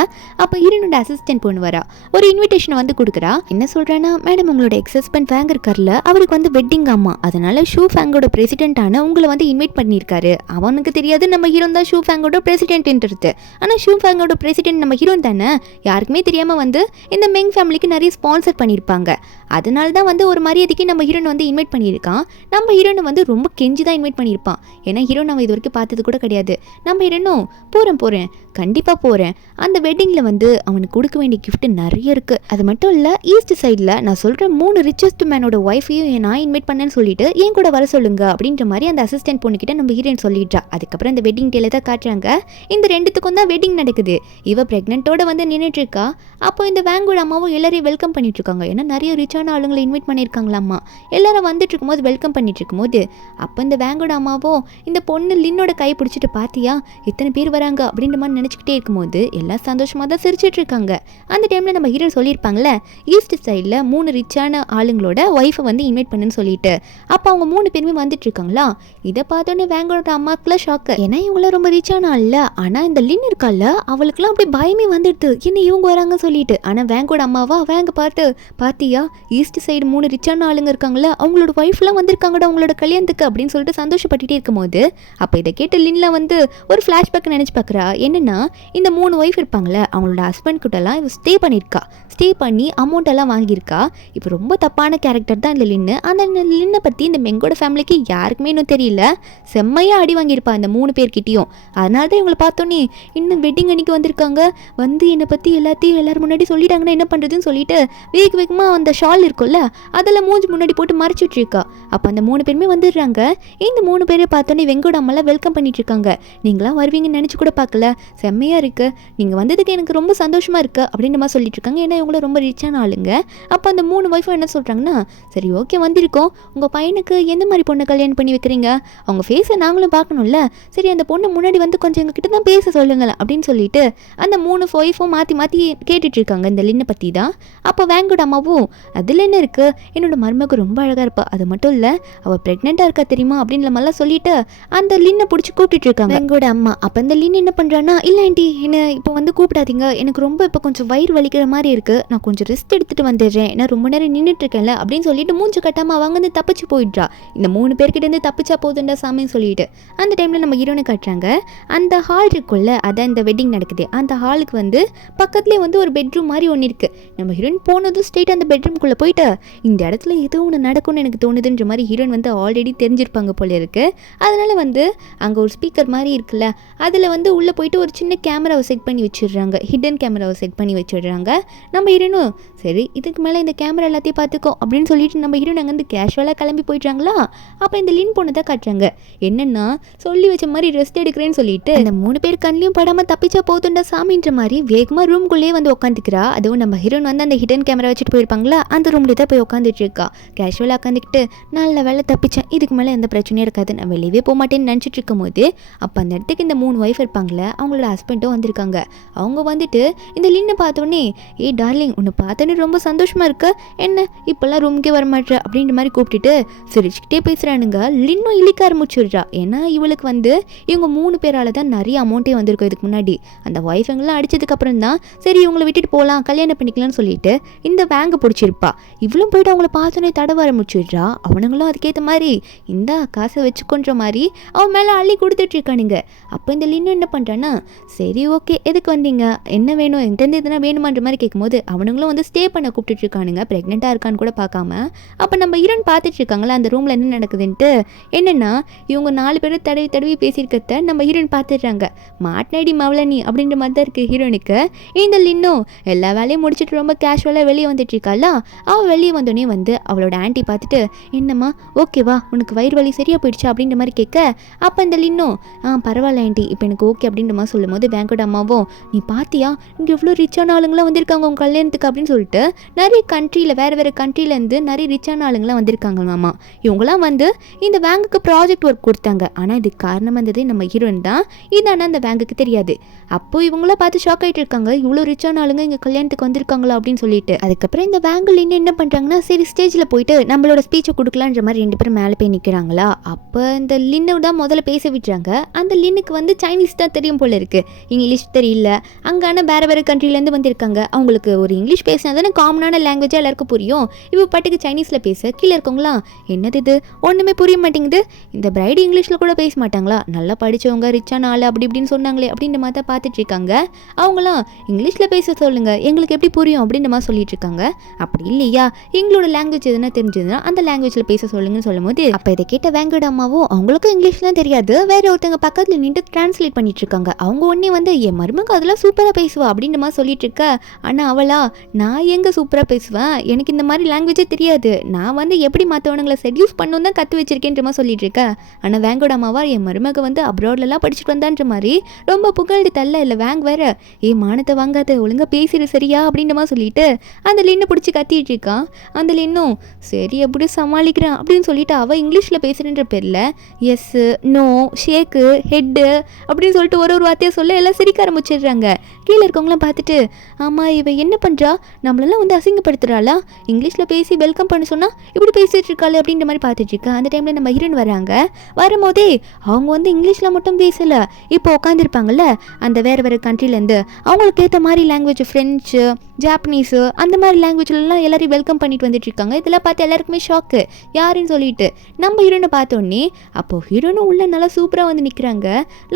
அப்போ ஹீரோனோட அசிஸ்டன்ட் பொண்ணு வரா, ஒரு இன்விடேஷன் வந்து கொடுக்குறா. என்ன சொல்கிறான்னா, மேடம் உங்களோட எக்ஸ் ஹஸ்பண்ட் ஃபேங் இருக்கார்ல அவருக்கு வந்து வெட்டிங் ஆமா, அதனால ஷூ ஃபேங்கோட பிரசிடென்ட்டான உங்களை வந்து இன்வைட் பண்ணியிருக்காரு. அவனுக்கு தெரியாது நம்ம ஹீரோன் தான் ஷூ ஃபேங்கோட பிரசிடென்ட். ஆனால் ஷூ ஃபேங்கோட பிரசிடென்ட் நம்ம ஹீரோன் தானே, யாருக்குமே தெரியாமல் வந்து இந்த மெங் ஃபேமிலிக்கு நிறைய ஸ்பான்சர் பண்ணியிருப்பாங்க. அதனால தான் வந்து ஒரு மரியாதைக்கு நம்ம ஹீரோன் வந்து இன்வைட் பண்ணியிருக்கான். நம்ம ஹீரோனை வந்து ரொம்ப கெஞ்சி தான் இன்வைட் பண்ணியிருப்பான். ஏன்னா ஹீரோன் நம்ம இது வரைக்கும் பார்த்தது கூட கிடையாது. நம்ம ஹீரோனும் போகிறேன் கண்டிப்பாக போகிறேன், அந்த வெட்டிங்கில் வந்து அவனுக்கு கொடுக்க வேண்டிய கிஃப்ட் நிறைய இருக்குது. அது மட்டும் இல்லை ஈஸ்ட் சைடில் நான் சொல்கிற 3 ரிச்சஸ்ட் மேனோட ஒய்ஃபையும் நான் இன்வைட் பண்ணேன்னு சொல்லிட்டு என் கூட வர சொல்லுங்க அப்படின்ற மாதிரி அந்த அசிஸ்டன்ட் பொண்ணுக்கிட்ட நம்ம ஹீரோயின் சொல்லிட்டா. அதுக்கப்புறம் இந்த வெட்டிங் டேல தான் காட்டுறாங்க. இந்த 2த்துக்கும் தான் வெட்டிங் நடக்குது. இவ பிரெக்னென்ட்டோட வந்து நின்றுட்டு இருக்கா. அப்போ இந்த வேங்கோட அம்மாவும் எல்லாரையும் வெல்கம் பண்ணிட்டு இருக்காங்க. ஏன்னா நிறைய ரிச்சான ஆளுங்களை இன்வைட் பண்ணியிருக்காங்களாம்மா. எல்லாரும் வந்துட்டு இருக்கும்போது வெல்கம் பண்ணிட்டு இருக்கும்போது அப்போ இந்த வேங்கோட அம்மாவும் இந்த பொண்ணு லின்னோட கை பிடிச்சிட்டு பார்த்தியா இத்தனை பேர் வராங்க அப்படின்ற மாதிரி நினச்சிக்கிட்டே இருக்கும்போது எல்லாம் சந்தோஷமாக தான் சிரிச்சிட்டு இருக்காங்க. அந்த டைமில் நம்ம ஹீரோ சொல்லியிருப்பாங்களே ஈஸ்ட் சைடில் 3 ரிச்சான ஆளுங்களோட ஒய்ஃபை வந்து இன்வைட் பண்ணுன்னு சொல்லிட்டு. அப்போ அவங்க 3 பேருமே வந்துட்டு இருக்காங்களா. இதை பார்த்தோன்னே வேங்கோட அம்மாக்குலாம் ஷாக்கு. ஏன்னா இவங்களாம் ரொம்ப ரிச்சான ஆள் இல்லை. ஆனால் இந்த லின் இருக்கால அவளுக்குலாம் அப்படியே பயமே வந்துடுது, என்ன இவங்க வராங்கன்னு சொல்லிட்டு. ஆனால் வேங்கோட அம்மாவா வேங்க பார்த்து பார்த்தியா ஈஸ்ட் சைடு 3 ரிச்சான ஆளுங்க இருக்காங்களா, அவங்களோட ஒய்ஃப்லாம் வந்திருக்காங்கடா அவங்களோட கல்யாணத்துக்கு அப்படின்னு சொல்லிட்டு சந்தோஷப்பட்டுட்டே இருக்கும்போது அப்போ இதை கேட்டு லின்லாம் வந்து ஒரு ஃப்ளாஷ்பேக் நினச்சி பார்க்குறா. என்னென்னா இந்த 3 ஒய்ஃப் இருப்பாங்களே அவங்களோட ஹஸ்பண்ட் கிட்டலாம் இவ ஸ்டே பண்ணியிருக்கா, ஸ்டே பண்ணி அமௌண்ட் எல்லாம் வாங்கியிருக்கா. இப்போ ரொம்ப தப்பான கேரக்டர் தான் இந்த லின்னு. அந்த லின்னை பற்றி இந்த மெங்கோட ஃபேமிலிக்கு யாருக்குமே இன்னும் தெரியல. செம்மையாக அடி வாங்கியிருப்பா இந்த 3 பேர்கிட்டையும். அதனால தான் இவங்களை பார்த்தோன்னே இன்னும் வெட்டிங் அன்னைக்கு வந்திருக்காங்க, வந்து என்னை பற்றி எல்லாத்தையும் எல்லோரும் முன்னாடி சொல்லிட்டாங்கன்னா என்ன பண்ணுறதுன்னு சொல்லிட்டு வேகமாக அந்த ஷால் இருக்கும்ல அதெல்லாம் மூஞ்சி முன்னாடி போட்டு மறைச்சிட்ருக்கா. அப்போ அந்த 3 பேருமே வந்துடுறாங்க. இந்த 3 பேரை பார்த்தோன்னே வெங்கோட அம்மாலாம் வெல்கம் பண்ணிட்டு இருக்காங்க. நீங்களாம் வருவீங்கன்னு நினச்சி கூட பார்க்கல, செம்மையாக இருக்குது, நீங்கள் வந்ததுக்கு எனக்கு ரொம்ப சந்தோஷமாக இருக்குது அப்படின்ற மாதிரி சொல்லிட்டு இருக்காங்க. ஏன்னா இவங்கள ரொம்ப ரிச்சான ஆளுங்க. அப்போ அந்த 3 ஒய்ஃபும் என்ன சொல்கிறாங்கன்னா, சரி ஓகே வந்திருக்கோம், உங்கள் பையனுக்கு எந்த மாதிரி பொண்ணை கல்யாணம் பண்ணி வைக்கிறீங்க, அவங்க ஃபேஸை நாங்களும் பார்க்கணும்ல, சரி அந்த பொண்ணு முன்னாடி வந்து கொஞ்சம் எங்ககிட்ட தான் பேச சொல்லுங்களேன் அப்படின்னு சொல்லிட்டு அந்த 3 ஒய்ஃபும் மாற்றி மாற்றி கேட்டுட்ருக்காங்க இந்த லின்னை பற்றி தான். அப்போ வேங்கோட அம்மாவும் அதில் என்ன இருக்குது, என்னோட மருமக ரொம்ப அழகாக இருப்பா, அது மட்டும் இல்லை அவள் ப்ரெக்னெண்ட்டாக இருக்கா தெரியுமா அப்படின்ற மாதிரிலாம் சொல்லிட்டு அந்த லின்னை பிடிச்சி கூப்பிட்டு இருக்காங்க எங்களோட அம்மா. அப்போ அந்த லின் என்ன பண்ணுறான்னா, இல்லை ஆண்டி என்ன இப்போ வந்து கூப்பிடாதீங்க, எனக்கு ரொம்ப இப்போ கொஞ்சம் வயிறு வலிக்கிற மாதிரி இருக்குது, நான் கொஞ்சம் ரெஸ்ட் எடுத்துகிட்டு வந்துடுறேன், நான் ரொம்ப நேரம் நின்றுட்டு இருக்கேன்ல அப்படின்னு சொல்லிட்டு மூஞ்சி கட்டாமல் அவங்க வந்து தப்பிச்சு போயிடுறா. இந்த 3 பேர்கிட்ட இருந்து தப்பிச்சா போதுண்டா சாமின்னு சொல்லிட்டு அந்த டைமில் நம்ம ஹீரோனை காட்டுறாங்க. அந்த ஹால் இருக்குள்ள, அதான் இந்த வெட்டிங் நடக்குது, அந்த ஹாலுக்கு வந்து பக்கத்துலேயே வந்து ஒரு பெட்ரூம் மாதிரி ஒன்று இருக்குது. நம்ம ஹீரோயின் போனதும் ஸ்ட்ரெயிட் அந்த பெட்ரூம்குள்ளே போயிட்டு இந்த இடத்துல ஏதோ ஒன்று நடக்கும்னு எனக்கு தோணுதுன்ற மாதிரி ஹீரோயின் வந்து ஆல்ரெடி தெரிஞ்சிருப்பாங்க போல இருக்குது. அதனால் வந்து அங்கே ஒரு ஸ்பீக்கர் மாதிரி இருக்குல்ல, அதில் வந்து உள்ளே போயிட்டு ஒரு சின்ன கேமராவை செட் பண்ணி வச்சிடுறாங்க, ஹிடன் கேமராவை செட் பண்ணி வச்சிடுறாங்க. நம்ம ஹீரோனும் சரி இதுக்கு மேலே இந்த கேமரா எல்லாத்தையும் பார்த்துக்கோ அப்படின்னு சொல்லிட்டு நம்ம ஹீரோன் அங்கேருந்து கேஷுவலாக கிளம்பி போயிட்டாங்களா. அப்போ இந்த லின் போனதை காட்டுறாங்க. என்னென்னா சொல்லி வச்ச மாதிரி ரெஸ்ட் எடுக்கிறேன்னு சொல்லிட்டு அந்த 3 பேர் கண்ணிலையும் படாமல் தப்பிச்சா போதுண்டா சாமின்ற மாதிரி வேகமாக ரூம்குள்ளேயே வந்து உட்காந்துக்கிறா. அதுவும் நம்ம ஹீரோன் வந்து அந்த ஹிடன் கேமரா வச்சுட்டு போயிருப்பாங்களா, அந்த ரூம்லேயே தான் போய் உட்காந்துட்டு இருக்கா. கேஷுவலாக உட்காந்துக்கிட்டு நல்ல வேலை தப்பிச்சேன், இதுக்கு மேலே எந்த பிரச்சனையும் இருக்காது, நான் வெளியவே போக மாட்டேன்னு நினச்சிட்டு இருக்கும் போது அப்போ அந்த இடத்துக்கு இந்த 3 ஒய்ஃப் இருப்பாங்களே அவங்களோட ஹஸ்பண்டும் வந்திருக்காங்க. அவங்க வந்துட்டு இந்த லின்னை பார்த்தோன்னே ஏய் டார்லிங் உன்னை பார்த்தோன்னே ரொம்ப சந்தோஷமாக இருக்கு, என்ன இப்போல்லாம் ரூமுக்கே வரமாட்டேற அப்படின்ற மாதிரி கூப்பிட்டுட்டு சிரிச்சுக்கிட்டே பேசுகிறானுங்க. லின்னும் இழிக்க ஆரம்பிச்சிடுறா. ஏன்னா இவளுக்கு வந்து இவங்க 3 பேரால் தான் நிறைய அமௌண்ட்டே வந்திருக்கும் இதுக்கு முன்னாடி. அந்த ஒய்ஃபுங்கெல்லாம் அடித்ததுக்கப்புறம் தான் சரி இவங்களை விட்டுட்டு போகலாம் கல்யாணம் பண்ணிக்கலாம்னு சொல்லிட்டு இந்த பேங்கை பிடிச்சிருப்பா. இவளும் போய்ட்டு அவங்கள பார்த்தோன்னே தடவ ஆரம்பிச்சிடுறா. அவனுங்களும் அதுக்கேற்ற மாதிரி இந்த காசை வச்சுக்கொன்ற மாதிரி அவன் மேலே அள்ளி கொடுத்துட்டு இருக்கானுங்க. அப்போ இந்த லின்னு என்ன பண்ணுறான்னா சரி ஓகே எதுக்கு வந்தீங்க, என்ன வேணும், எந்தெந்த எதுனா வேணுமான்ற மாதிரி கேட்கும்போது அவனுங்களும் வந்து ஸ்டே பண்ண கூப்பிட்டு இருக்கானுங்க, ப்ரெக்னெண்ட்டாக இருக்கான்னு கூட பார்க்காம. அப்போ நம்ம ஹீரோன் பார்த்துட்டு இருக்காங்களா அந்த ரூமில் என்ன நடக்குதுன்ட்டு. என்னென்னா இவங்க 4 பேரும் தடவி தடவி பேசியிருக்கிறத நம்ம ஹீரோயின் பார்த்துடுறாங்க. மாட்னாடி மவளனி அப்படின்ற மாதிரி தான் இருக்குது ஹீரோனுக்கு. இந்த லின்னும் எல்லா வேலையும் முடிச்சுட்டு ரொம்ப கேஷுவலாக வெளியே வந்துட்டு இருக்காளா. அவள் வெளியே வந்தோடனே வந்து அவளோட ஆண்டி பார்த்துட்டு என்னம்மா ஓகேவா உனக்கு வயிறு வலி சரியாக போயிடுச்சா அப்படின்ற மாதிரி கேட்க அப்போ இந்த லின்னும் பரவாயில்ல ஆண்டி இப்போ எனக்கு ஓகே அப்படின்ற மாதிரி சொல்லும் போது பேங்கோட அம்மாவும் நீ பார்த்தியா இங்கே எவ்வளோ ரிச்சான ஆளுங்களாம் வந்திருக்காங்க உங்கள் கல்யாணத்துக்கு அப்படின்னு சொல்லிட்டு நிறைய கண்ட்ரியில் வேறு கண்ட்ரிலேருந்து நிறைய ரிச்சான ஆளுங்களாம் வந்திருக்காங்க மாமா. இவங்களாம் வந்து இந்த பேங்குக்கு ப்ராஜெக்ட் ஒர்க் கொடுத்தாங்க. ஆனால் இதுக்கு காரணம் வந்தது நம்ம ஹீரோயின் தான். இதானா அந்த பேங்குக்கு தெரியாது. அப்போ இவங்கள பார்த்து ஷாக் ஆகிட்டு இருக்காங்க, இவ்வளோ ரிச்சான ஆளுங்க இங்கே கல்யாணத்துக்கு வந்திருக்காங்களா அப்படின்னு சொல்லிட்டு. அதுக்கப்புறம் இந்த பேங்கில் இன்னும் என்ன பண்ணுறாங்கன்னா சரி ஸ்டேஜில் போயிட்டு நம்மளோட ஸ்பீச்சை கொடுக்கலான்ற மாதிரி 2 பேரும் மேலே போய் நிற்கிறாங்களா. அப்போ இந்த லின்னு தான் முதல்ல பேச விட்டுறாங்க. அந்த லின்னுக்கு வந்து சைனீஸ் தான் தெரியும் போல இருக்குது, இங்கிலீஷ் தெரியல. அங்கான வேறு கண்ட்ரிலேருந்து வந்திருக்காங்க. அவங்களுக்கு ஒரு இங்கிலீஷ் பேசினா தானே காமனான லாங்குவேஜாக எல்லாருக்கும் புரியும். இப்போ பாட்டுக்கு சைனீஸில் பேச கீழே இருக்கவங்களா என்னது இது ஒன்றுமே புரிய மாட்டேங்குது, இந்த பிரைடு இங்கிலீஷில் கூட பேச மாட்டாங்களா, நல்லா படித்தவங்க ரிச்சான ஆள் அப்படி இப்படின்னு சொன்னாங்களே அப்படின்ற மாதிரி தான் பார்த்துட்டு இருக்காங்க. அவங்களாம் இங்கிலீஷில் பேச சொல்லுங்கள் எங்களுக்கு எப்படி புரியும் அப்படின்ற மாதிரி சொல்லிட்டு இருக்காங்க. அப்படி இல்லையா எங்களோட லாங்குவேஜ் எதுனா தெரிஞ்சதுன்னா அந்த லாங்குவேஜில் பேச சொல்லுங்கன்னு சொல்லும் போது அப்போ இதை கேட்ட வேங்கோட அம்மாவும் அவங்களுக்கும் இங்கிலீஷ்லாம் தெரியாது, வேற ஒருத்தங்க பக்கத்தில் நின்று டிரான்ஸ்லேட் பண்ணிட்டு இருக்காங்க. அவங்க ஒன்றே வந்து என் மருமக அதெல்லாம் சூப்பராக பேசுவா அப்படின்ற மாதிரி சொல்லிட்டு இருக்க. ஆனால் அவளா நான் எங்கே சூப்பராக பேசுவேன், எனக்கு இந்த மாதிரி லாங்குவேஜே தெரியாது, நான் வந்து எப்படி மற்றவனுங்களை செட்யூஸ் பண்ணணும் தான் கற்று வச்சிருக்கேன்ற மாதிரி சொல்லிட்டு இருக்கேன். ஆனால் வேங்கோட அம்மாவா என் மருமக வந்து அப்ராட்லலாம் படிச்சுட்டு வந்தான்ற மாதிரி ரொம்ப புகழ்ந்து தள்ள இல்லை வேங் வேற மானத்தை வாங்காத ஒழுங்காக பேசிடு சரியா அப்படின்ற மாதிரி சொல்லிட்டு அந்த லின்னு பிடிச்சி கத்திட்டு இருக்கான். அந்த லின்னும் சரி எப்படி சமாளிக்கிறான் அப்படின்னு சொல்லிட்டு அவள் இங்கிலீஷில் பேசுகிறன்ற பேரில் எஸ்ஸு நோ ஷேக்கு ஹெட்டு அப்படின்னு சொல்லிட்டு ஒரு வார்த்தையை சொல்ல எல்லாம் சிரிக்க ஆரம்பிச்சிடுறாங்க. கீழே இருக்கவங்களாம் பார்த்துட்டு ஆமாம் இவ என்ன பண்ணுறா, நம்மளெல்லாம் வந்து அசிங்கப்படுத்துகிறாளா, இங்கிலீஷில் பேசி வெல்கம் பண்ண சொன்னால் இப்படி பேசிகிட்டு இருக்காள் அப்படின்ற மாதிரி பார்த்துட்டு இருக்கா. அந்த டைமில் நம்ம ஹீரோயின் வராங்க. வரும்போதே அவங்க வந்து இங்கிலீஷில் மட்டும் பேசலை, இப்போ உட்காந்துருப்பாங்கல்ல அந்த வேறு கண்ட்ரிலேருந்து அவங்களுக்கு ஏற்ற மாதிரி லாங்குவேஜ் ஃப்ரெஞ்சு ஜாப்பனீஸு அந்த மாதிரி லாங்குவேஜ்லாம் எல்லாரையும் வெல்கம் பண்ணிட்டு வந்துட்டு இருக்காங்க. இதெல்லாம் பார்த்து எல்லாருக்குமே ஷாக்கு யாருன்னு சொல்லிட்டு நம்ம ஹீரோனை பார்த்தோன்னே அப்போது ஹீரோனும் உள்ள நல்லா சூப்பராக வந்து நிற்கிறாங்க.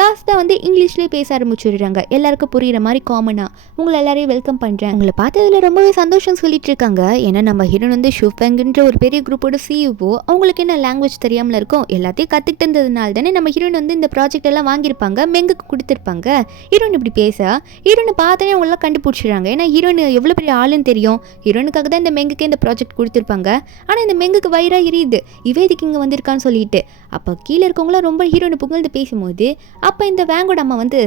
லாஸ்ட்டாக வந்து இங்கிலீஷ்லேயே பேச ஆரம்பிச்சுடுறாங்க எல்லாருக்கும் புரிகிற மாதிரி காமனாக உங்களை எல்லாரையும் வெல்கம் பண்ணுறேன், உங்களை பார்த்ததில் ரொம்பவே சந்தோஷம் சொல்லிட்டு இருக்காங்க. ஏன்னா நம்ம ஹீரோன் வந்து ஷூஃபேங்குன்ற ஒரு பெரிய குரூப்போட சிஇஓ, அவங்களுக்கு என்ன லாங்குவேஜ் தெரியாமல் இருக்கும் எல்லாத்தையும் கற்றுக்கிட்டு இருந்ததுனால தானே நம்ம ஹீரோன் வந்து இந்த ப்ராஜெக்ட் எல்லாம் வாங்கியிருப்பாங்க மெங்குக்கு கொடுத்துருப்பாங்க. ஹீரோன் இப்படி பேச ஹீரோனை பார்த்தோன்னே அவங்களாம் கண்டுபிடிச்சிடுறாங்க. ஏன்னா ஹீரோன் எவ்வளோ பெரிய ஆளுன்னு தெரியும், ஹீரோனுக்காக தான் இந்த மெங்குக்கு இந்த ப்ராஜெக்ட் கொடுத்துருப்பாங்க. ஆனால் இந்த மெங்குக்கு வயிறாக எரியுது இவே இதுக்கு இங்கே வந்திருக்கான்னு சொல்லிட்டு. அப்போ கீழே இருக்கவங்களாம் ரொம்ப ஹீரோனை புகழ்ந்து பேசும்போது அப்போ இந்த வேங்கோட அம்மா வந்து